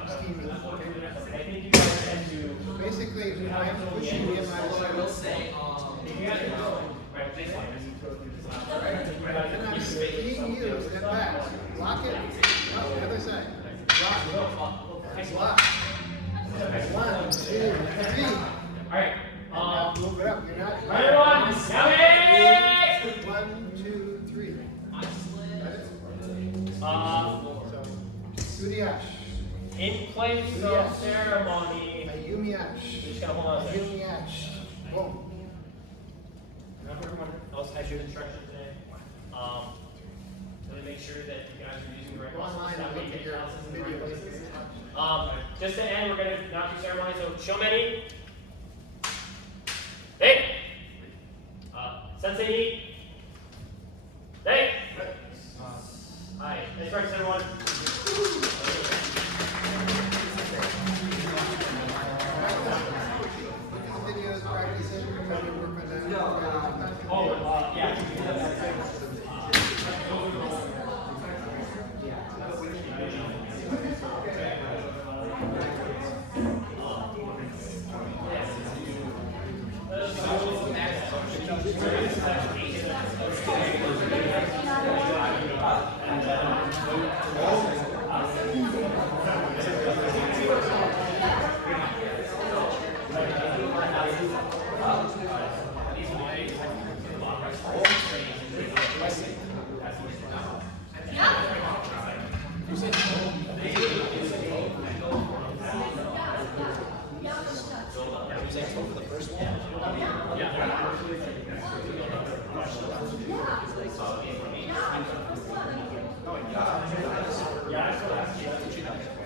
steaming. I think you guys tend to. Basically, I'm pushing in my Well, I will say, If you guys go, right, this one. and I'm being used, step back, lock it, up the other side. Lock, lock. 1, 2, 3. Alright, Now move it up, you're not. right everyone, now it! 1, 2, 3. I slid. So, Udiash, In place of ceremony. Mayumi Ash, You just gotta hold on a second. Mayumi Ash. Boom. Not for everyone else has your instructions today. Really make sure that you guys are using the right Go muscles. online That and way look you at get your calluses in the right videos. places. Just to end, we're gonna now do ceremony. So show many. Hey. Sensei Neat. Hey. Hi. Nice practice, everyone. Videos, practicing, trying to work on that. Oh, yeah.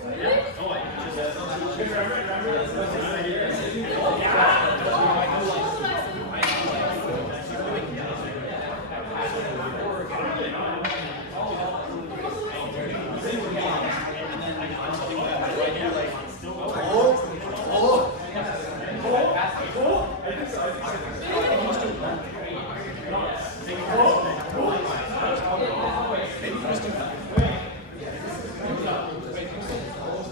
Really?